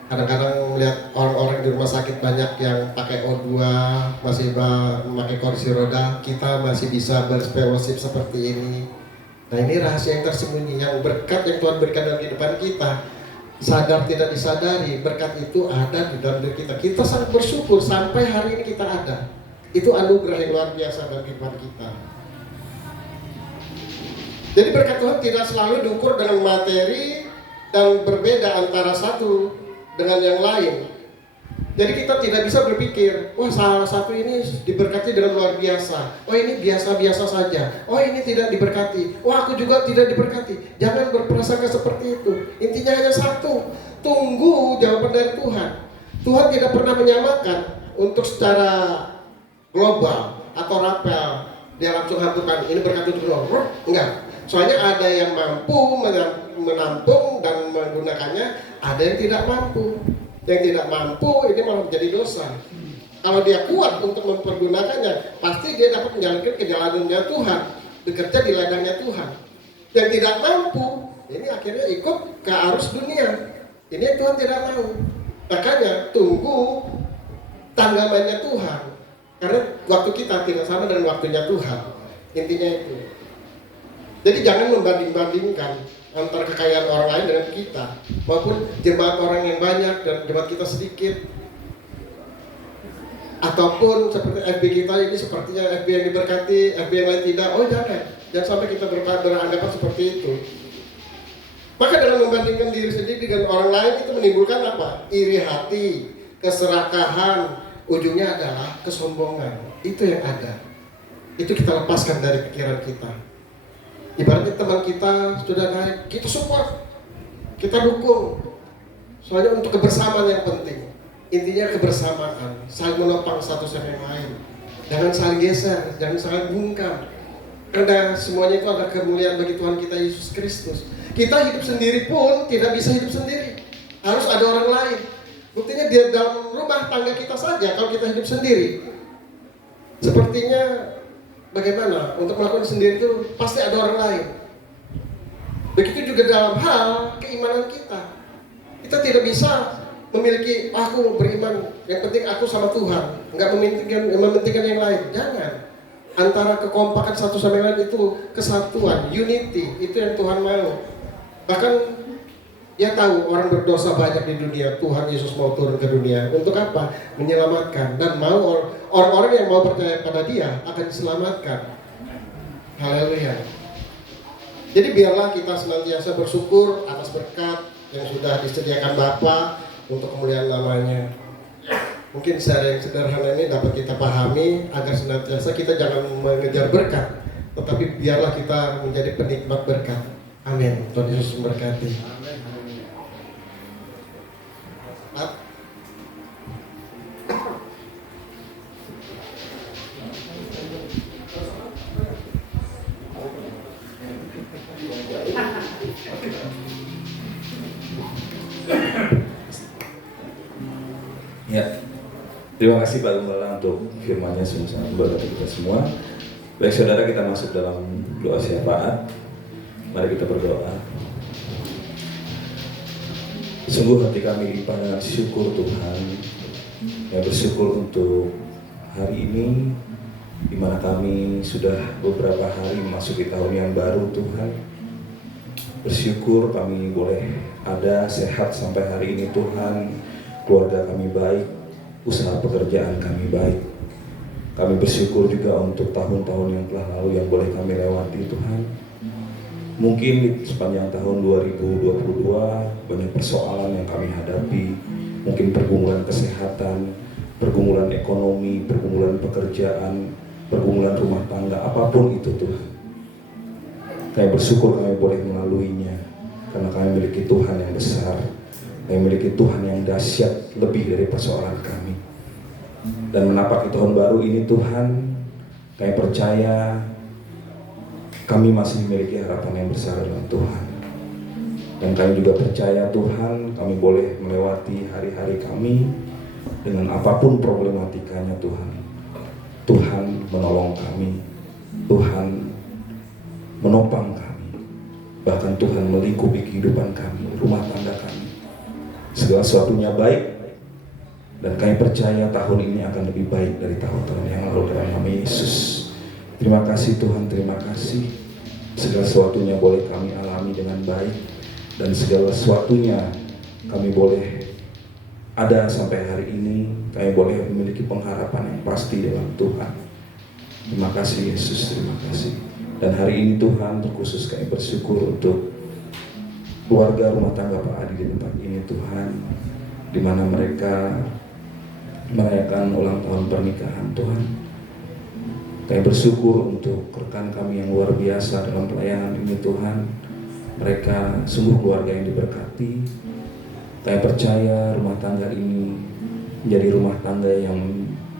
Kadang-kadang melihat orang-orang di rumah sakit banyak yang pakai O2, masih memakai kursi roda. Kita masih bisa berfellowship seperti ini. Nah, ini rahasia yang tersembunyi, yang berkat yang Tuhan berikan dalam kehidupan kita. Sadar tidak disadari, berkat itu ada di dalam diri kita. Kita sangat bersyukur sampai hari ini kita ada. Itu anugerah yang luar biasa dalam kehidupan kita. Jadi berkat Tuhan tidak selalu diukur dengan materi dan berbeda antara satu dengan yang lain. Jadi kita tidak bisa berpikir, wah salah satu ini diberkati dengan luar biasa, oh ini biasa-biasa saja, oh ini tidak diberkati, wah aku juga tidak diberkati. Jangan berprasangka seperti itu. Intinya hanya satu, tunggu jawaban dari Tuhan. Tuhan tidak pernah menyamakan untuk secara global atau rapel, dia langsung haturkan ini berkat untuk global. Enggak. Soalnya ada yang mampu menampung dan menggunakannya, ada yang tidak mampu. Yang tidak mampu ini malah menjadi dosa. Kalau dia kuat untuk mempergunakannya, pasti dia dapat menjalankan kejalanannya Tuhan, bekerja di ladangnya Tuhan. Yang tidak mampu, ini akhirnya ikut ke arus dunia. Ini Tuhan tidak mau. Makanya tunggu tanggapannya Tuhan. Karena waktu kita tidak sama dengan waktunya Tuhan. Intinya itu. Jadi jangan membanding-bandingkan antara kekayaan orang lain dengan kita, maupun jemaat orang yang banyak dan jemaat kita sedikit, ataupun seperti FB kita ini sepertinya FB yang diberkati, FB yang lain tidak. Oh jangan sampai kita beranggapan seperti itu. Maka dengan membandingkan diri sendiri dengan orang lain itu menimbulkan apa? Iri hati, keserakahan, ujungnya adalah kesombongan. Itu yang ada. Itu kita lepaskan dari pikiran kita. Ibaratnya teman kita sudah naik, kita support, kita dukung. Soalnya untuk kebersamaan yang penting. Intinya kebersamaan, saling menopang satu sama yang lain. Jangan saling geser, jangan saling bungkam. Karena semuanya itu adalah kemuliaan bagi Tuhan kita Yesus Kristus. Kita hidup sendiri pun tidak bisa hidup sendiri. Harus ada orang lain. Buktinya di dalam rumah tangga kita saja, kalau kita hidup sendiri, sepertinya bagaimana untuk melakukan sendiri itu pasti ada orang lain. Begitu juga dalam hal keimanan kita. Kita tidak bisa memiliki aku beriman, yang penting aku sama Tuhan, nggak mementingkan yang lain. Jangan. Antara kekompakan satu sama lain itu kesatuan, unity, itu yang Tuhan mau. Bahkan dia tahu orang berdosa banyak di dunia. Tuhan Yesus mau turun ke dunia untuk apa? Menyelamatkan, dan mau orang-orang yang mau percaya pada Dia akan diselamatkan. Haleluya. Jadi biarlah kita senantiasa bersyukur atas berkat yang sudah disediakan Bapa untuk kemuliaan namanya. Mungkin secara yang sederhana ini dapat kita pahami agar senantiasa kita jangan mengejar berkat, tetapi biarlah kita menjadi penikmat berkat. Amin. Tuhan Yesus memberkati. Ya, terima kasih Pak Gembala untuk firman-Nya, sungguh-sungguh memberkati kita semua. Baik saudara, kita masuk dalam doa syafaat. Mari kita berdoa. Sungguh hati kami limpah dengan syukur Tuhan, yang bersyukur untuk hari ini, di mana kami sudah beberapa hari memasuki tahun yang baru Tuhan. Bersyukur kami boleh ada sehat sampai hari ini Tuhan. Keluarga kami baik, usaha pekerjaan kami baik. Kami bersyukur juga untuk tahun-tahun yang telah lalu yang boleh kami lewati Tuhan. Mungkin di sepanjang tahun 2022 banyak persoalan yang kami hadapi. Mungkin pergumulan kesehatan, pergumulan ekonomi, pergumulan pekerjaan, pergumulan rumah tangga, apapun itu Tuhan. Kami bersyukur kami boleh melaluinya, karena kami memiliki Tuhan yang besar. Kami memiliki Tuhan yang dahsyat lebih dari persoalan kami. Dan menapaki tahun baru ini Tuhan, kami percaya kami masih memiliki harapan yang besar dalam Tuhan. Dan kami juga percaya Tuhan, kami boleh melewati hari-hari kami dengan apapun problematikanya Tuhan. Tuhan menolong kami, Tuhan menopang kami, bahkan Tuhan melingkupi kehidupan kami, rumah tangga kami. Segala sesuatunya baik, dan kami percaya tahun ini akan lebih baik dari tahun-tahun yang lalu dalam nama Yesus. Terima kasih Tuhan, terima kasih. Segala sesuatunya boleh kami alami dengan baik, dan segala sesuatunya kami boleh ada sampai hari ini. Kami boleh memiliki pengharapan yang pasti dalam Tuhan. Terima kasih Yesus, terima kasih. Dan hari ini Tuhan, terkhusus kami bersyukur untuk keluarga rumah tangga Pak Adi di tempat ini Tuhan, di mana mereka merayakan ulang tahun pernikahan Tuhan. Kami bersyukur untuk rekan kami yang luar biasa dalam pelayanan ini Tuhan. Mereka sungguh keluarga yang diberkati. Kami percaya rumah tangga ini menjadi rumah tangga yang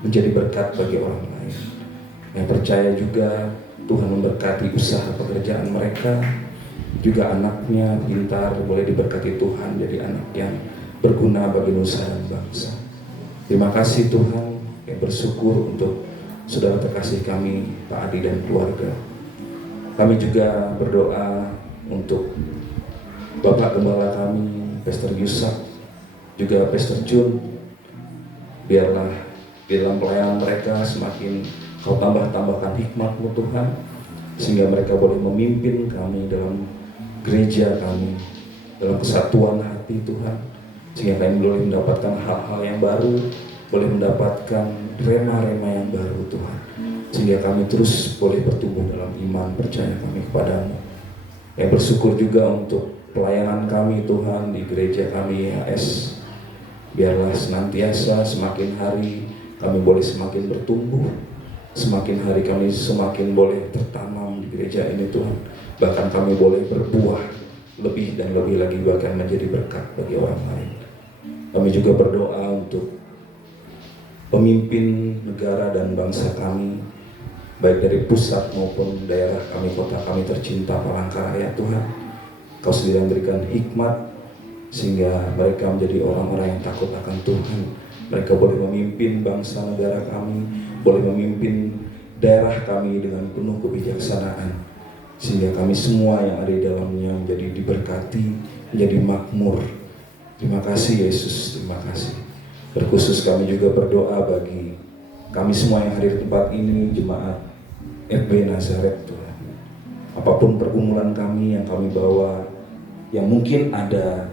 menjadi berkat bagi orang lain. Kami percaya juga Tuhan memberkati usaha pekerjaan mereka. Juga anaknya pintar, boleh diberkati Tuhan jadi anak yang berguna bagi nusa dan bangsa. Terima kasih Tuhan. Kami bersyukur untuk saudara terkasih kami, Pak Adi dan keluarga. Kami juga berdoa untuk Bapak Gembala kami, Pastor Yusak, juga Pastor Jun. Biarlah di dalam pelayanan mereka semakin Kau tambahkan hikmat-Mu Tuhan. sehingga mereka boleh memimpin kami dalam gereja kami, dalam kesatuan hati Tuhan, sehingga kami boleh mendapatkan hal-hal yang baru, boleh mendapatkan rema-rema yang baru Tuhan, sehingga kami terus boleh bertumbuh dalam iman percaya kami kepadamu. Kami bersyukur juga untuk pelayanan kami Tuhan di gereja kami AS. Biarlah senantiasa semakin hari kami boleh semakin bertumbuh, semakin hari kami semakin boleh tertanam di gereja ini Tuhan. Bahkan kami boleh berbuah lebih dan lebih lagi, bahkan menjadi berkat bagi orang lain. Kami juga berdoa untuk pemimpin negara dan bangsa kami, baik dari pusat maupun daerah kami, kota kami tercinta Palangkaraya Tuhan. Kau sendiri memberikan hikmat sehingga mereka menjadi orang-orang yang takut akan Tuhan. Mereka boleh memimpin bangsa negara kami, boleh memimpin daerah kami dengan penuh kebijaksanaan, sehingga kami semua yang ada di dalamnya menjadi diberkati, menjadi makmur. Terima kasih Yesus, terima kasih. Terkhusus kami juga berdoa bagi kami semua yang hadir di tempat ini, jemaat FB Nazaret Tuhan. Apapun pergumulan kami yang kami bawa, yang mungkin ada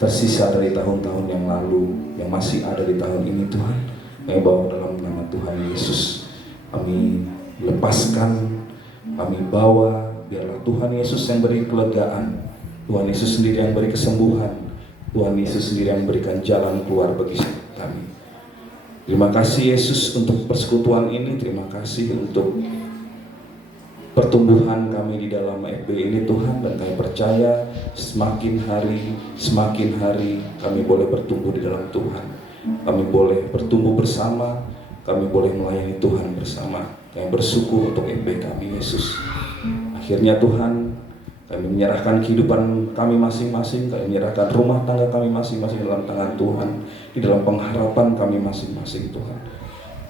tersisa dari tahun-tahun yang lalu, yang masih ada di tahun ini Tuhan, kami bawa dalam nama Tuhan Yesus. Kami lepaskan, kami bawa, biarlah Tuhan Yesus yang beri kelegaan, Tuhan Yesus sendiri yang beri kesembuhan, Tuhan Yesus sendiri yang memberikan jalan keluar bagi kami. Terima kasih Yesus untuk persekutuan ini, terima kasih untuk pertumbuhan kami di dalam FB ini Tuhan, dan kami percaya semakin hari kami boleh bertumbuh di dalam Tuhan. Kami boleh bertumbuh bersama, kami boleh melayani Tuhan bersama. Kami bersyukur untuk FB kami Yesus. Akhirnya Tuhan, kami menyerahkan kehidupan kami masing-masing, kami menyerahkan rumah tangga kami masing-masing dalam tangan Tuhan, di dalam pengharapan kami masing-masing Tuhan.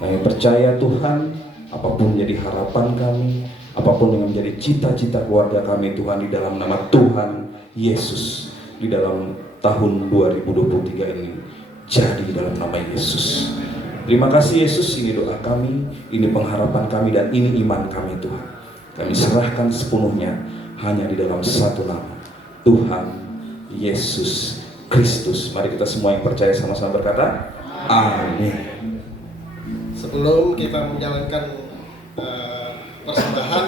Kami percaya Tuhan, apapun menjadi harapan kami, apapun yang menjadi cita-cita keluarga kami Tuhan, di dalam nama Tuhan Yesus, di dalam tahun 2023 ini, jadi dalam nama Yesus. Terima kasih Yesus, ini doa kami, ini pengharapan kami, dan ini iman kami Tuhan. Kami serahkan sepenuhnya hanya di dalam satu nama, Tuhan Yesus Kristus. Mari kita semua yang percaya sama-sama berkata, amin. Sebelum kita menjalankan persembahan,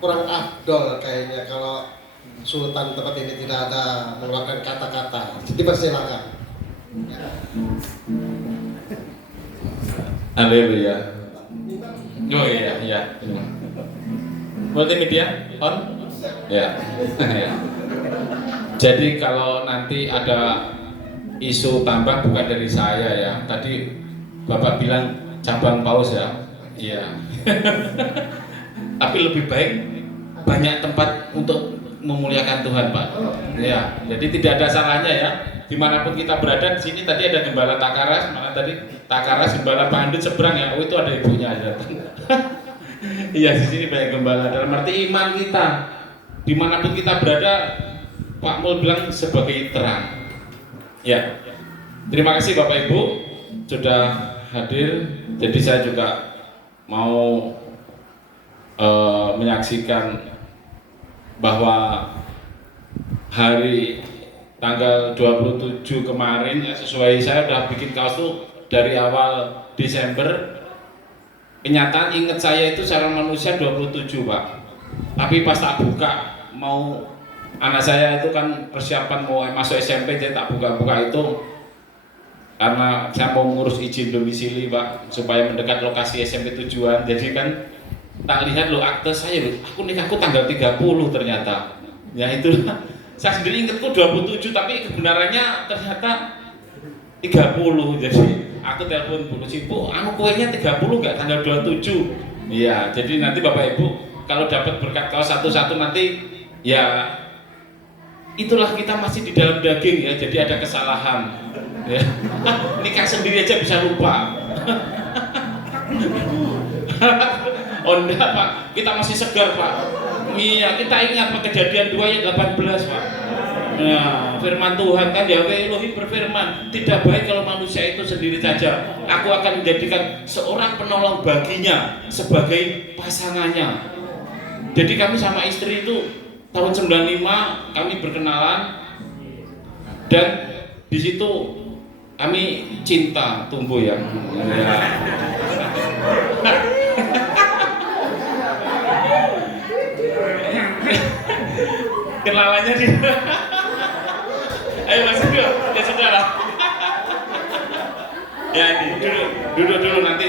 kurang afdol kayaknya kalau Sultan tempat ini tidak ada mengeluarkan kata-kata. Dipersilakan. Haleluya. Oh iya. Multimedia on? Ya. Jadi kalau nanti ada isu tambah bukan dari saya ya. Tadi Bapak bilang cabang paus ya. Iya. Tapi lebih baik banyak tempat untuk memuliakan Tuhan, Pak. Ya, jadi tidak ada salahnya ya. Dimanapun kita berada, di sini tadi ada gembala Takaras, mana tadi Takaras gembala Pandut seberang ya. Oh itu ada ibunya aja. Iya, di sini banyak gembala. Dalam arti iman kita, dimanapun kita berada, Pak Mul bilang sebagai terang. Ya, terima kasih Bapak Ibu sudah hadir. Jadi saya juga mau menyaksikan bahwa hari tanggal 27 kemarin ya, sesuai saya udah bikin kaos tuh dari awal Desember. Kenyataan ingat saya itu secara manusia 27 Pak, tapi pas tak buka mau anak saya itu kan persiapan mau masuk SMP, jadi tak buka-buka itu karena saya mau mengurus izin domisili Pak supaya mendekat lokasi SMP tujuan. Jadi kan tak lihat lo akte saya loh, aku nikahku tanggal 30 ternyata. Ya itulah, saya sendiri ingatku 27 tapi kebenarannya ternyata 30. Jadi aku telepon Bu Cipu, anu kuenya 30 nggak tanggal 27. Iya, jadi nanti Bapak Ibu kalau dapat berkat kaos satu-satu nanti ya itulah kita masih di dalam daging ya, jadi ada kesalahan. Ya. Nikah sendiri aja bisa lupa. Oh enggak Pak, kita masih segar Pak. Iya, kita ingat Pak Kejadian 2 ayat 18 Pak. Nah, firman Tuhan kan Yahweh Elohim berfirman, tidak baik kalau manusia itu sendiri saja. Aku akan menjadikan seorang penolong baginya sebagai pasangannya. Jadi kami sama istri itu tahun 95 kami berkenalan dan di situ kami cinta tumbuh ya. Kenalannya di ayo masuk dulu, ya sudah lah. Ya ini duduk dulu nanti.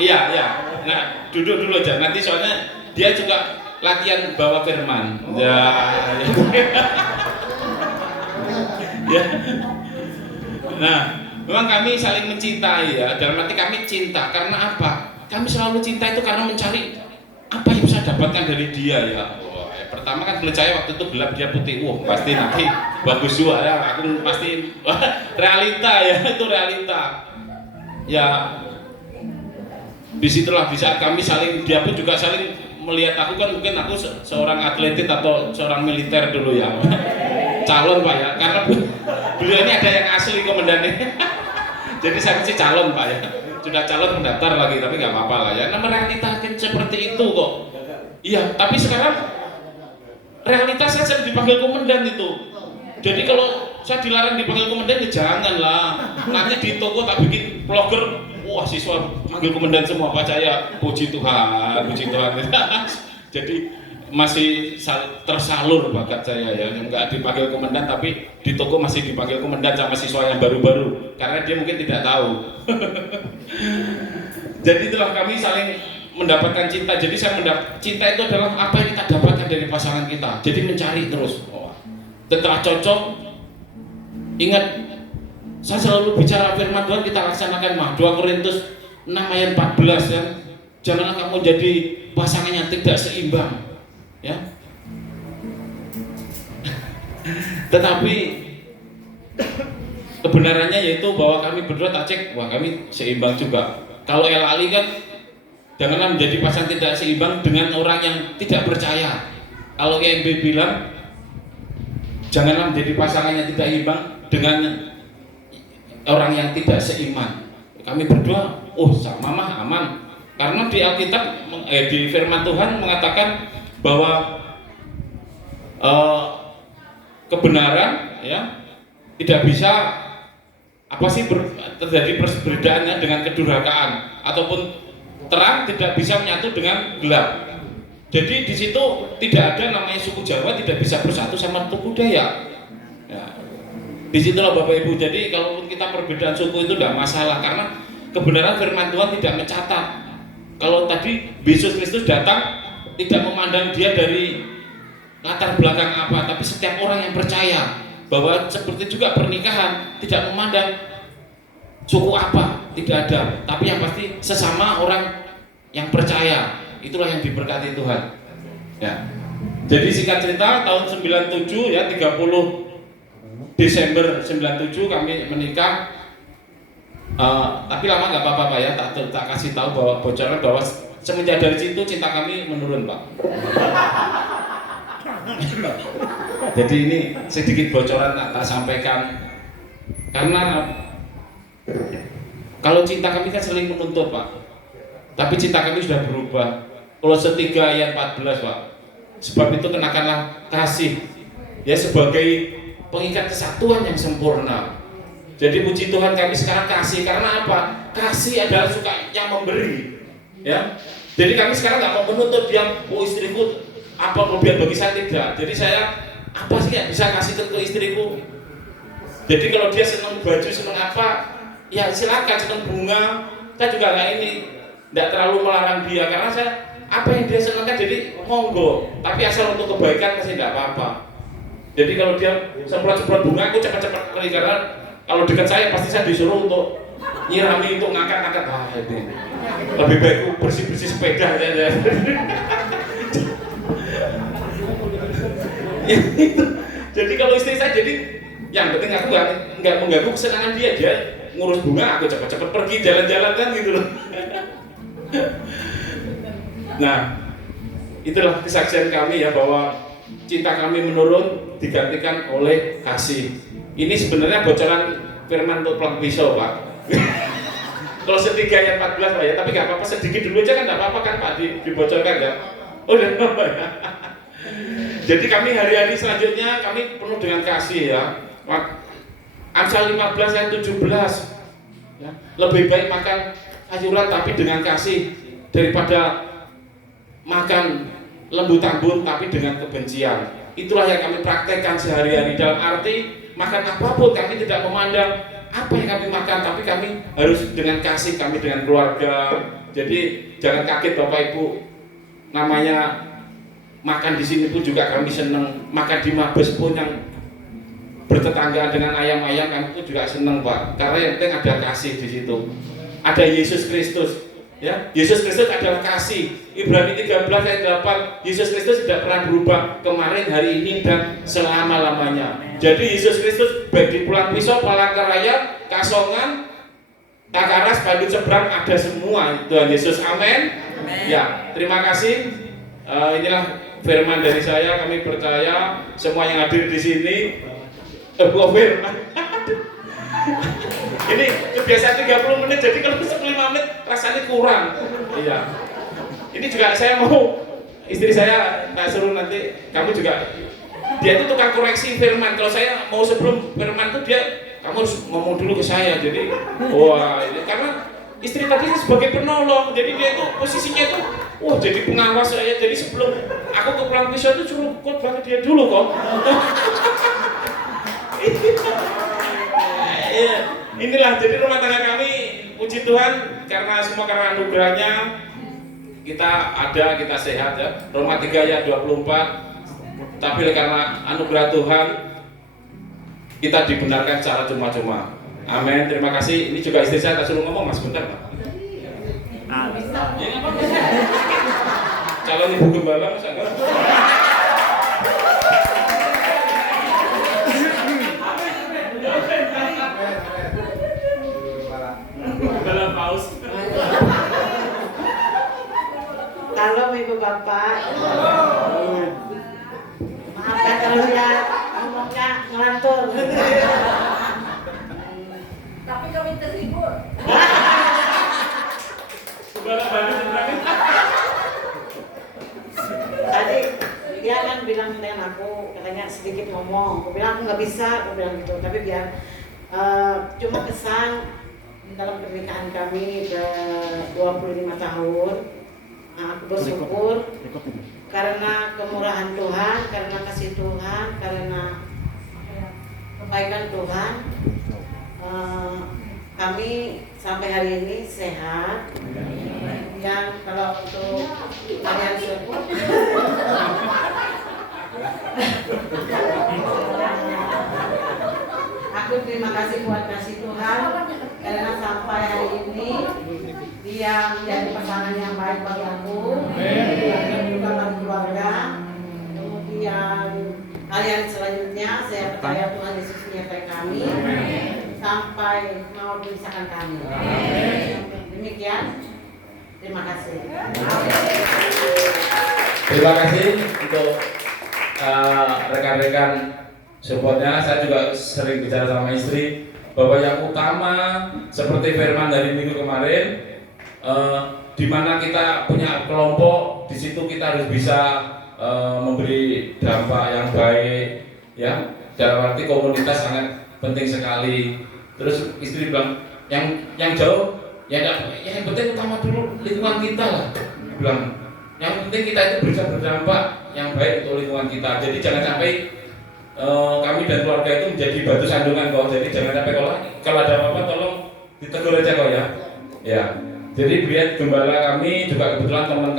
Iya. Nah duduk dulu aja. Nanti soalnya dia juga latihan bawa firman. Ya. Ya. Nah, memang kami saling mencintai ya. Dalam arti kami cinta karena apa? Kami selalu cinta itu karena mencari apa yang bisa dapatkan dari dia ya. Pertama kan kulit saya waktu itu gelap, dia putih. Wah pasti nanti bagus juga ya. Aku pasti realita ya, itu realita. Ya disitulah di saat kami saling, dia pun juga saling melihat aku kan mungkin aku seorang atletis atau seorang militer dulu ya. Calon Pak ya, karena beliau ini ada yang asli komandannya. Jadi saya masih calon Pak ya. Sudah calon mendaftar lagi tapi nggak apa-apa lah ya. Nah realita seperti itu kok. Iya, tapi sekarang realitasnya saya dipanggil komandan itu. Jadi kalau saya dilarang dipanggil komandan ya janganlah. Nanti di toko tak bikin vlogger, wah siswa panggil komandan semua Pak saya. Puji Tuhan. Jadi masih tersalur bakat saya ya, nggak dipanggil komandan tapi di toko masih dipanggil komandan sama siswa yang baru-baru karena dia mungkin tidak tahu. Jadi itulah kami saling mendapatkan cinta. Jadi saya cinta itu adalah apa yang kita dapatkan dari pasangan kita. Jadi mencari terus. Setelah cocok, ingat saya selalu bicara firman Tuhan kita laksanakan mah 2 Korintus 6 ayat 14 ya. Janganlah kamu jadi pasangan yang tidak seimbang. Ya. Tetapi kebenarannya yaitu bahwa kami berdua tak cek, wah kami seimbang juga. Kalau El Ali kan janganlah menjadi pasangan tidak seimbang dengan orang yang tidak percaya. Kalau IMB bilang janganlah menjadi pasangan yang tidak seimbang dengan orang yang tidak seiman. Kami berdua, oh sama mah aman. Karena di Alkitab, di firman Tuhan mengatakan bahwa kebenaran ya tidak bisa terjadi perbedaannya dengan kedurhakaan ataupun terang tidak bisa menyatu dengan gelap. Jadi di situ tidak ada namanya suku Jawa tidak bisa bersatu sama suku Dayak. Ya. Disitulah Bapak Ibu. Jadi kalaupun kita perbedaan suku itu tidak masalah karena kebenaran firman Tuhan tidak mencatat. Kalau tadi Yesus Kristus datang tidak memandang dia dari latar belakang apa, tapi setiap orang yang percaya bahwa seperti juga pernikahan tidak memandang suku apa, tidak ada, tapi yang pasti sesama orang yang percaya, itulah yang diberkati Tuhan. Ya. Jadi singkat cerita tahun 97 ya 30 Desember 97 kami menikah. Tapi lama nggak apa-apa Pak ya, tak kasih tahu bahwa bocoran bahwa semenjak dari situ cinta kami menurun Pak. Jadi ini sedikit bocoran tak sampaikan karena kalau cinta kami kan sering menuntut Pak, tapi cinta kami sudah berubah. Kolose 3 ayat 14 Pak, sebab itu kenakanlah kasih ya sebagai pengikat kesatuan yang sempurna. Jadi puji Tuhan kami sekarang kasih karena apa? Kasih adalah suka yang memberi. Ya, jadi kami sekarang nggak mau menuntut dia, oh istriku apa kelebihan bagi saya tidak. Jadi saya apa sih yang bisa kasih ke istriku? Jadi kalau dia senang baju senang apa, ya silakan senang bunga. Saya juga nggak ini, nggak terlalu melarang dia karena saya apa yang dia senangkan jadi monggo. Tapi asal untuk kebaikan masih tidak apa-apa. Jadi kalau dia semprot-semprot bunga, aku cepat-cepat pergi karena kalau dekat saya pasti saya disuruh untuk nyirami untuk ngangkat-ngangkat. Wah ini lebih baik bersih-bersih sepeda ya. Jadi kalau istri saya jadi yang penting aku nggak mengganggu kesenangan dia ngurus bunga, aku cepat-cepat pergi jalan-jalan kan gitu loh. Nah itulah kesaksian kami ya bahwa cinta kami menurun digantikan oleh kasih. Ini sebenarnya bocoran firman untuk pelang pisau Pak. Kalau 3 ayat 14 Pak ya, tapi nggak apa-apa sedikit dulu aja kan nggak apa-apa kan Pak dibocorkan ya. Udah. Jadi kami hari-hari selanjutnya kami penuh dengan kasih ya. Amsal 15 ayat 17 ya. Lebih baik makan sayuran tapi dengan kasih daripada makan lembu tambun tapi dengan kebencian. Itulah yang kami praktekkan sehari-hari, dalam arti makan apapun kami tidak memandang apa yang kami makan, tapi kami harus dengan kasih, kami dengan keluarga. Jadi jangan kaget Bapak Ibu, namanya makan di sini pun juga kami senang, makan di Mabes pun yang bertetangga dengan ayam-ayam kami pun juga senang Pak, karena yang penting ada kasih di situ. Ada Yesus Kristus, ya. Yesus Kristus adalah kasih. Ibrani 13 ayat 8, Yesus Kristus tidak pernah berubah kemarin, hari ini dan selama-lamanya. Jadi Yesus Kristus baik di Pulang Pisau, Palangkaraya, Kasongan, Takaras, Bandung Seberang ada semua. Tuhan Yesus, amin. Ya, terima kasih. Inilah firman dari saya. Kami percaya semua yang hadir di sini firman. Ini kebiasaan 30 menit, jadi kalau 15 menit rasanya kurang. Iya. Ini juga saya mau, istri saya tak suruh nanti, kamu juga, dia itu tukang koreksi firman. Kalau saya mau sebelum firman itu dia, kamu harus ngomong dulu ke saya. Jadi, wah, karena istri tadi sebagai penolong, jadi dia itu posisinya itu, wah jadi pengawas saya. Jadi sebelum aku ke Pulang Pisau itu suruh khotbah ke dia dulu kok. Inilah jadi rumah tangga kami, puji Tuhan, karena semua karena anugerahnya kita ada, kita sehat ya. Roma 3 ayat 24. Tapi karena anugerah Tuhan kita dibenarkan secara cuma-cuma. Amin. Terima kasih. Ini juga istri saya tak suruh ngomong Mas, bentar Pak. Calon ibu gembala Mas enggak? Gembala paus. Kalau Ibu Bapak, maafkan kalau ya ngomongnya ngelantur. Tapi kami terhibur. Tadi dia kan bilang dengan aku, katanya sedikit ngomong. Aku bilang aku nggak bisa, aku bilang gitu. Tapi biar cuma kesan dalam pernikahan kami 25 tahun. Aku bersyukur karena kemurahan Tuhan, karena kasih Tuhan, karena kebaikan Tuhan. Kami sampai hari ini sehat. Yang kalau untuk kalian syukur, aku terima kasih buat kasih Tuhan karena sampai hari ini dia menjadi pasangan yang baik bagi aku, dan juga bagi keluarga. Kemudian kalian selanjutnya saya percaya Tuhan Yesus menyertai kami sampai mau memisahkan kami. Demikian, terima kasih. Terima kasih untuk rekan-rekan supportnya. Saya juga sering bicara sama istri bahwa yang utama seperti firman dari minggu kemarin, di mana kita punya kelompok, di situ kita harus bisa memberi dampak yang baik, ya. Dalam arti komunitas sangat penting sekali. Terus istri bilang yang jauh, yang penting utama dulu lingkungan kita lah. Bilang yang penting kita itu bisa berdampak yang baik untuk lingkungan kita. Jadi jangan sampai kami dan keluarga itu menjadi batu sandungan kok. Jadi jangan sampai kalau ada apa-apa tolong ditegur aja kok ya. Ya. Jadi biar gembala kami juga kebetulan teman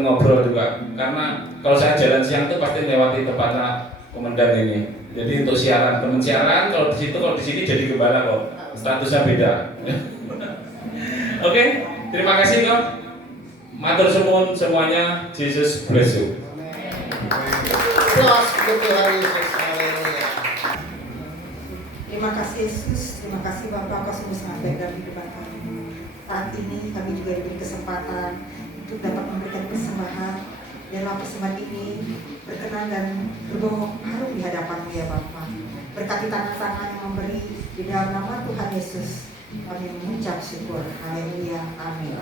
ngobrol juga. Karena kalau saya jalan siang itu pasti melewati tempatnya komandan ini. Jadi untuk siaran, teman siaran kalau di situ, kalau di sini jadi gembala kok. Statusnya beda. Oke, terima kasih kok. Matur suwun semuanya. Jesus bless you. Plus Tuhan Yesus, haleluya. Terima kasih Yesus, terima kasih Bapak, Kau sungguh sangat baik dalam kehidupan kami. Saat ini kami juga diberi kesempatan untuk dapat memberikan persembahan. Biarlah persembahan ini berkenan dan berbau harum di hadapan-Mu ya Bapak. Berkati tangan-tangan yang memberi di dalam nama Tuhan Yesus. Kami mengucap syukur. Haleluya. Amin.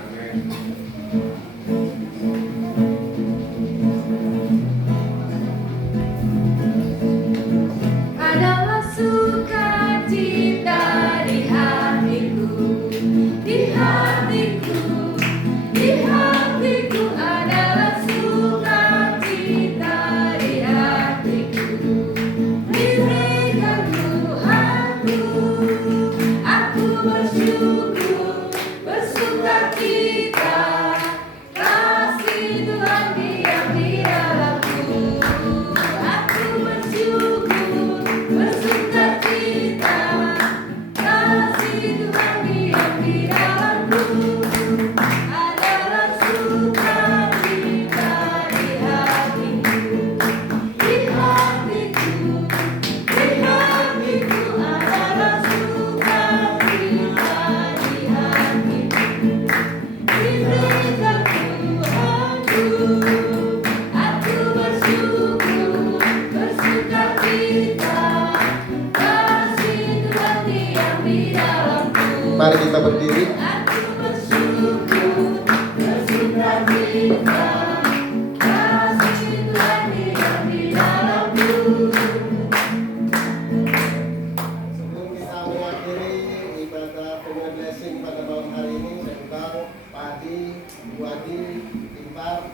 Adi, Pintar,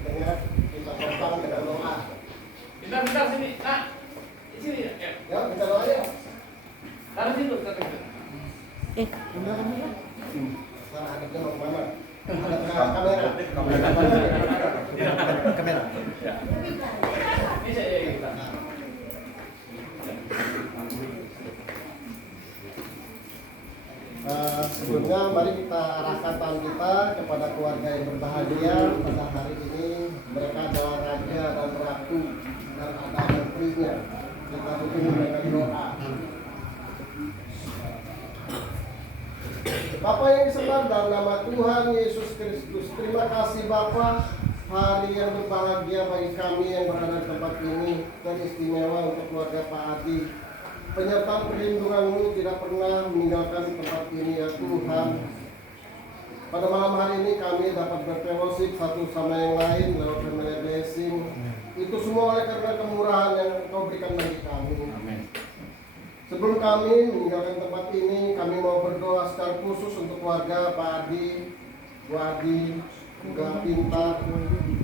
dengan kita topang dengan doa. Bentar sini. Nah, di sini ya. Ya, kita doa ya. Taruh situ, taruh situ. Nah, adiknya mau kemana? Ada kamera. Ini saya kita. Sebelumnya mari kita arahkan tangan kita kepada keluarga yang berbahagia pada hari ini. Mereka adalah raja dan ratu dan ada menterinya. Kita tutup dengan doa. Bapa yang disembah dalam nama Tuhan Yesus Kristus, terima kasih Bapa, hari yang berbahagia bagi kami yang berada di tempat ini dan istimewa untuk keluarga Pak Adi. Penyertaan perlindungan-Mu tidak pernah meninggalkan tempat ini ya Tuhan. Pada malam hari ini kami dapat berfellowship satu sama yang lain lewat family blessing. Itu semua oleh karena kemurahan yang Engkau berikan bagi kami. Amin. Sebelum kami meninggalkan tempat ini, kami mau berdoa secara khusus untuk keluarga Pak Adi, Bu Adi, juga Pintar.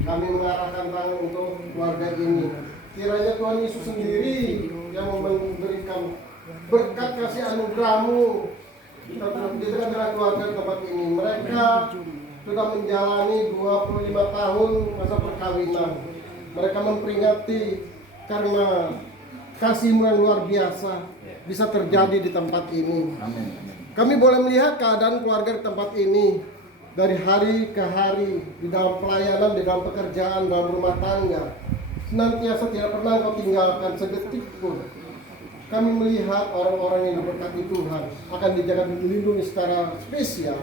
Kami mengarahkan tangan untuk keluarga ini. Kiranya Tuhan Yesus sendiri yang memberikan berkat kasih anugerah-Mu di tengah keluarga tempat ini. Mereka sudah menjalani 25 tahun masa perkawinan. Mereka memperingati karena kasih-Mu yang luar biasa bisa terjadi di tempat ini. Kami boleh melihat keadaan keluarga di tempat ini dari hari ke hari di dalam pelayanan, di dalam pekerjaan, dalam rumah tangga. Senantiasa tidak pernah Kau tinggalkan sedetik pun. Kami melihat orang-orang yang diberkati Tuhan akan dijaga dan dilindungi secara spesial.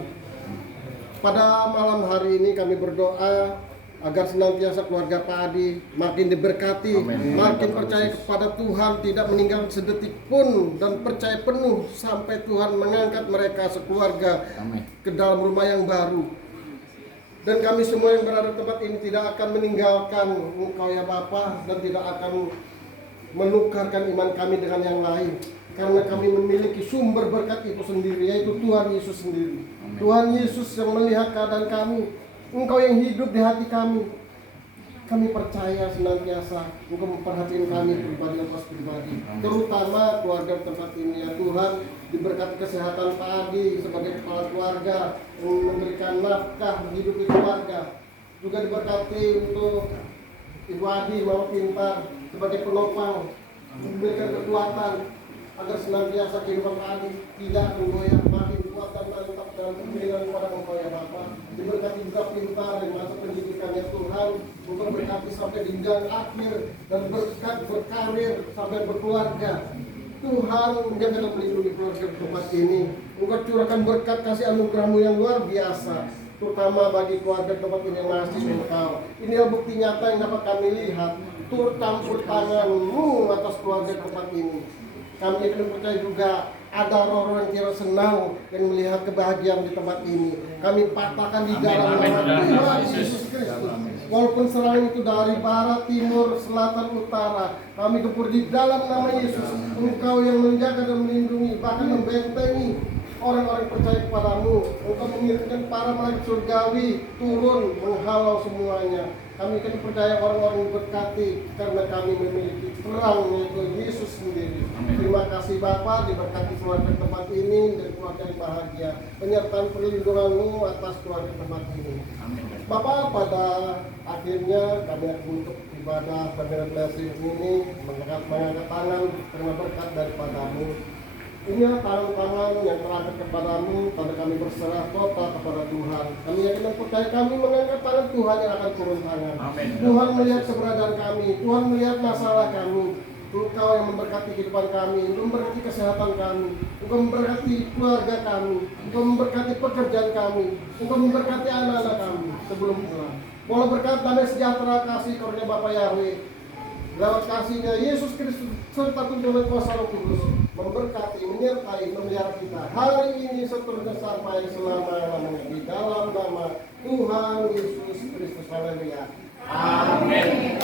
Pada malam hari ini kami berdoa agar senantiasa keluarga Pak Adi makin diberkati, makin percaya kepada Tuhan, tidak meninggalkan sedetik pun, dan percaya penuh sampai Tuhan mengangkat mereka sekeluarga ke dalam rumah yang baru. Dan kami semua yang berada di tempat ini tidak akan meninggalkan Engkau ya Bapa, dan tidak akan menukarkan iman kami dengan yang lain. Karena kami memiliki sumber berkat itu sendiri, yaitu Tuhan Yesus sendiri. Tuhan Yesus yang melihat keadaan kami, Engkau yang hidup di hati kami. Kami percaya senantiasa Engkau memperhatikan kami pribadi lepas pribadi, terutama keluarga tempat ini ya Tuhan. Diberkati kesehatan Pak Adi sebagai kepala keluarga yang memberikan nafkah menghidupi keluarga. Juga diberkati untuk Ibu Adi, Mama Pintar sebagai penopang, memberikan kekuatan agar senantiasa kehidupan Pak Adi tidak menggoyah, makin kuat dan mantap dalam kepemimpinan kepada Engkau ya Bapa. Diberkati juga Pintar yang masuk pendidikannya Tuhan, untuk berkati sampai jenjang akhir dan berkat berkarir sampai berkeluarga. Tuhan menjaga dan melindungi keluarga tempat ini. Engkau curahkan berkat kasih anugerah-Mu yang luar biasa, terutama bagi keluarga tempat ini yang masih Engkau. Inilah bukti nyata yang dapat kami lihat, turut campur tangan-Mu atas keluarga tempat ini. Kami akan percaya juga ada roh-roh yang tidak senang yang melihat kebahagiaan di tempat ini. Kami patahkan di dalam nama Tuhan Yesus Kristus. Walaupun serangan itu dari barat, timur, selatan, utara, kami gempur di dalam nama Yesus. Engkau yang menjaga dan melindungi, bahkan membentengi orang-orang percaya kepadamu. Engkau mengirimkan para malaikat surgawi turun menghalau semuanya. Kami akan percaya orang-orang yang berkati karena kami memiliki terang, yaitu Yesus sendiri. Terima kasih Bapa, diberkati keluarga tempat ini dan keluarga yang bahagia. Penyertaan perlindungan-Mu atas keluarga tempat ini. Bapak, pada akhirnya kami akan untuk ibadah family blessing ini mengangkat tangan terima berkat daripada-Mu. Inilah tangan-tangan yang terangkat kepadamu, pada kami berserah total kepada Tuhan. Kami yakin dan percaya kami mengangkat tangan Tuhan yang akan turun tangan. Amin. Tuhan melihat keberadaan kami, Tuhan melihat masalah kami. Engkau yang memberkati kehidupan kami, memberkati kesehatan kami, Engkau memberkati keluarga kami, Engkau memberkati pekerjaan kami, Engkau memberkati anak-anak kami sebelum pulang. Mohon berkat damai sejahtera kasih karunia Bapa Yahweh, lewat kasih-Nya Yesus Kristus serta tuntunan kuasa Roh Kudus memberkati, menyertai, memelihara kita hari ini seterusnya sampai selama-lamanya di dalam nama Tuhan Yesus Kristus. Haleluya. Amin.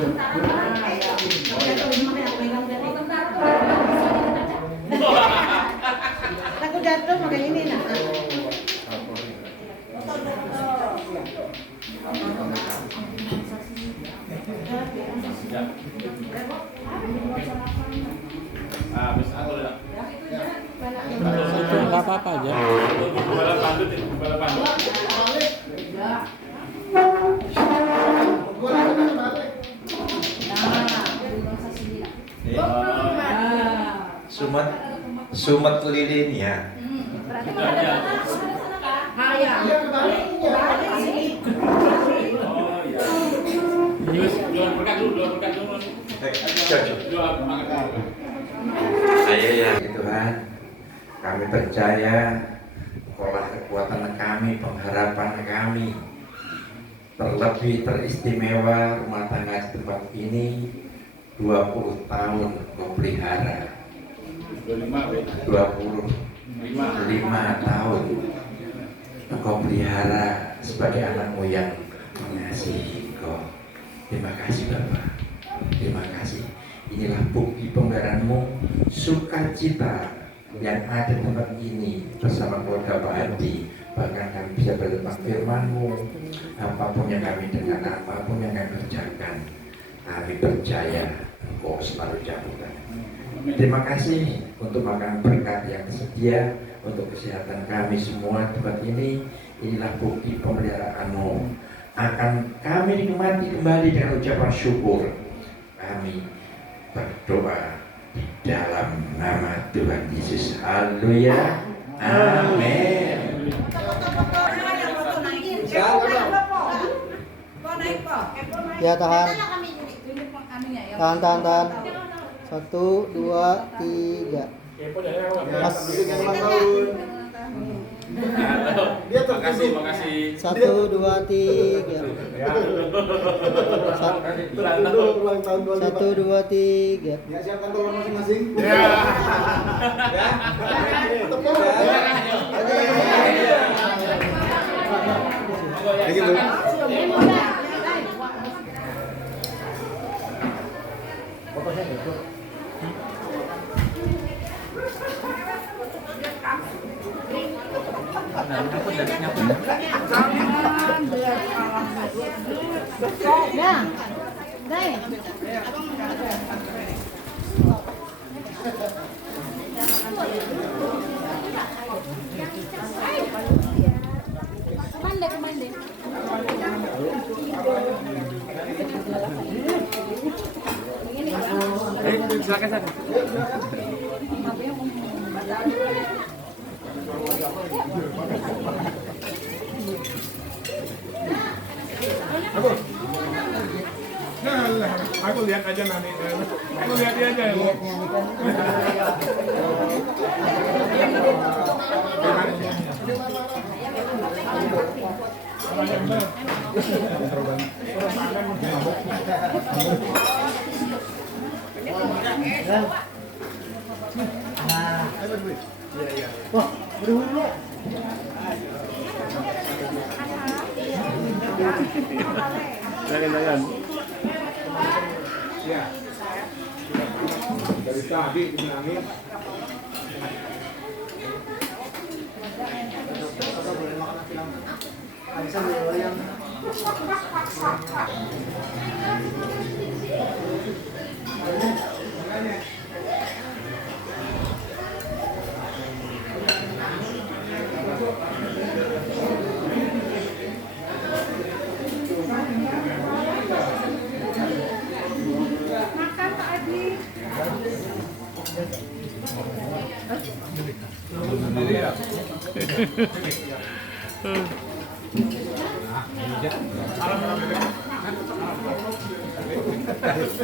Aku jatuh pakai ini nak. Nggak apa-apa aja. Sumet lilinnya. Saya ya Tuhan, kami percaya Engkaulah kekuatan kami, pengharapan kami. Terlebih teristimewa rumah tangga tempat ini 20 tahun Engkau pelihara. 25 tahun Engkau pelihara sebagai anakmu yang mengasihi Engkau. Terima kasih Bapak, terima kasih. Inilah bukti pemberianmu, sukacita yang ada di tempat ini bersama keluarga Pak Adi. Bahkan kami bisa bertemu firman-Mu. Apapun yang kami dengar, apapun yang kami kerjakan, kami percaya Engkau selalu jabutan. Terima kasih untuk makan berkat yang sedia untuk kesehatan kami semua tempat ini. Inilah bukti pemeliharaan-Mu. Akan kami nikmati kembali dengan ucapan syukur. Kami berdoa di dalam nama Tuhan Yesus. Haleluya. Amin. Ya tahan. Tahan. 1, 2, 3. Mas. Dia makasih. 1, 2, 3. 1, 2, 3. Ya, siapkan tolong masing-masing. Ya. Gitu. Silakan. Aku lihat aja nanti. Aku lihat dia aja. Wah, berdua. Jangan. Ya. Dari tadi bilangin.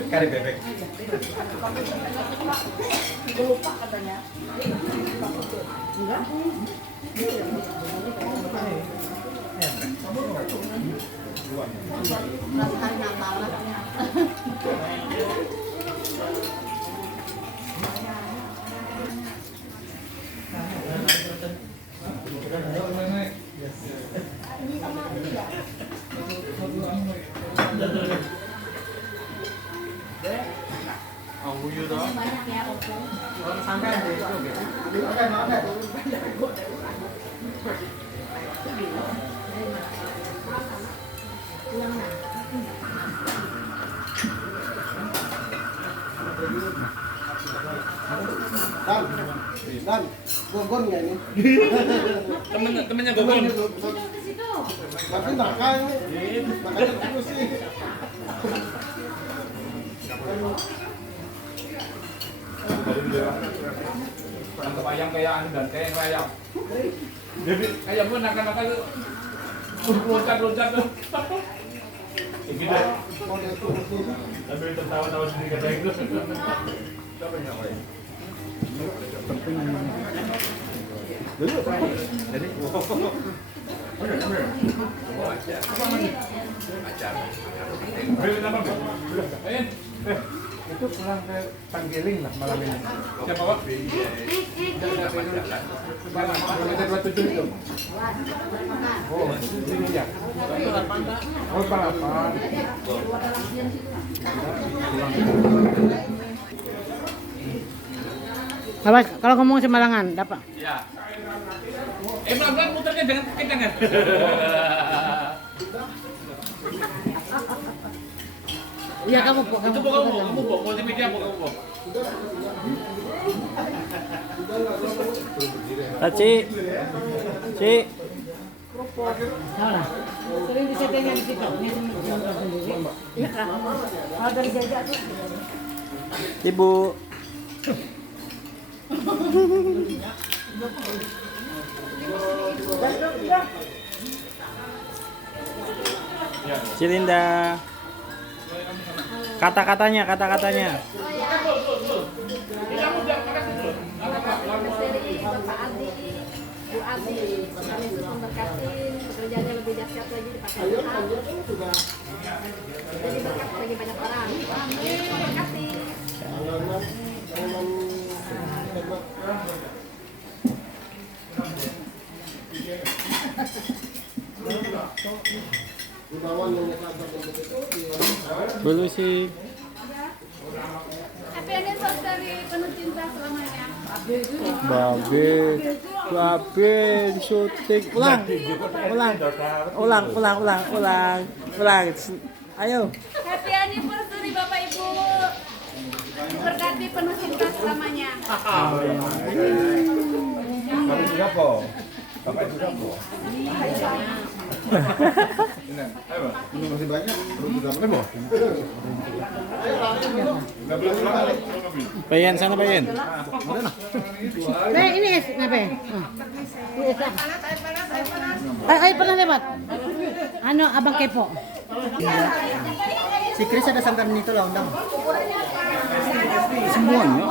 Kari bebek. Lupa katanya. Enggak. Hari Natal. banyak ya, Oppo. Dan, gogon nggak ini? Temennya Gogon. Tapi nakal ini, makanya terus sih. Tangkap ayam kayak anu dan kayak ayam. Jadi ayam pun nakal-nakal loncat-loncat tuh. Gitu deh. Sambil tertawa-tawa sendiri kata itu. Siapa yang ngapain? Jadi itu pulang ke Panggiling lah malam ini. Siapa Pak? Kilometer 27 itu. Oh, sini ya. Oh, Balapan. Kalau ngomong Semalangan, dapat. Ya. Pelan-pelan muternya jangan kekencangan. Iya kamu po, Itu kamu po, multimedia po kamu po. Ci. Mana? Sering disettingnya di situ. Ini sendiri. Iya kan? Ada jaga tuh. Ibu. Cilinda. Kata-katanya. Dari Bapak Adi, Bu Adi, kami terus memberkati pekerjaannya lebih dahsyat lagi dipakai Tuhan. Jadi berkat bagi banyak orang. Amin. Terima kasih. Dulu sih. Happy anniversary penuh cinta selamanya. Babe, syuting. Ulang. Ayo. Happy anniversary Bapak Ibu. Berkati penuh cinta selamanya. Bapak juga po. Bapak juga po. Ayo, ini masih banyak. Perlu juga po. Payen sana Payen. Ini es kenapa? Ay pernah lewat. Ano abang kepo. Si Chris ada sampai itu lah undang. Semuanya.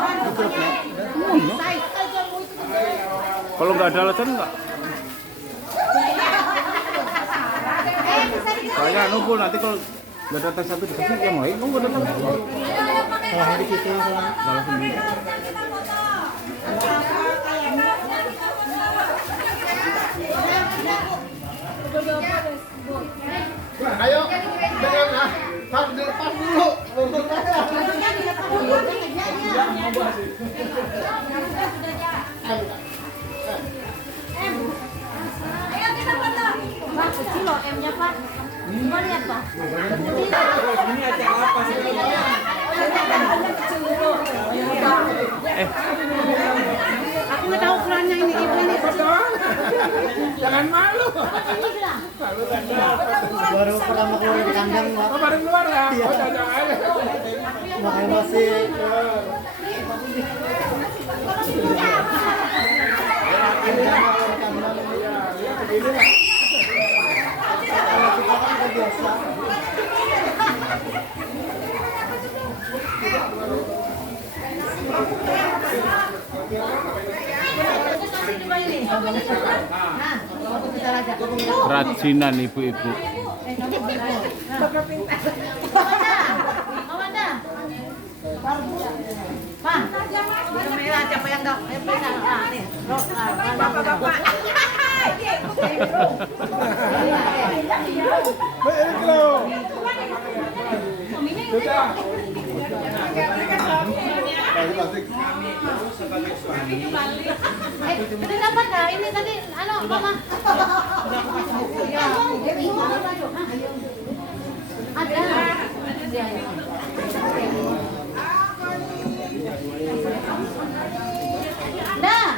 Kalau nggak ada alasan nggak? Saya nunggu nanti kalau nggak datang satu dikasih yang lain nunggu datang. Kalau hari itu salah sendiri. Ayo, jangan ah. Pas dulu. Ayo kita foto. Pak, kecil loh M-nya Pak. Mau lihat Pak? Ini acara apa sih? Aku nggak tahu ukurannya ini ini foto. Jangan malu. Baru pertama keluar di kandang. Oh, baru keluar ya? Iya. Oh, jangan. Makanya masih. Racinan ibu-ibu. Pak, merah siapa yang enggak? Nih. Bapak. Sudah. sebagai suami. Udah dapat dah ini tadi mama. Ada. Dah.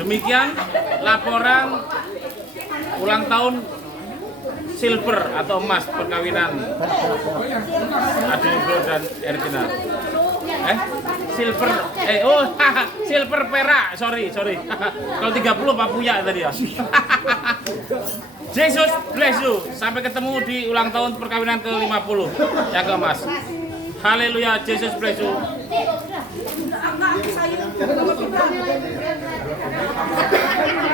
Demikian laporan ulang tahun silver atau emas perkawinan Adil dan Erkina. Silver, silver perak, sorry. Kalau 30 Papuya tadi ya. Jesus bless you. Sampai ketemu di ulang tahun perkawinan ke-50 yang ke emas. Haleluya, Jesus bless you.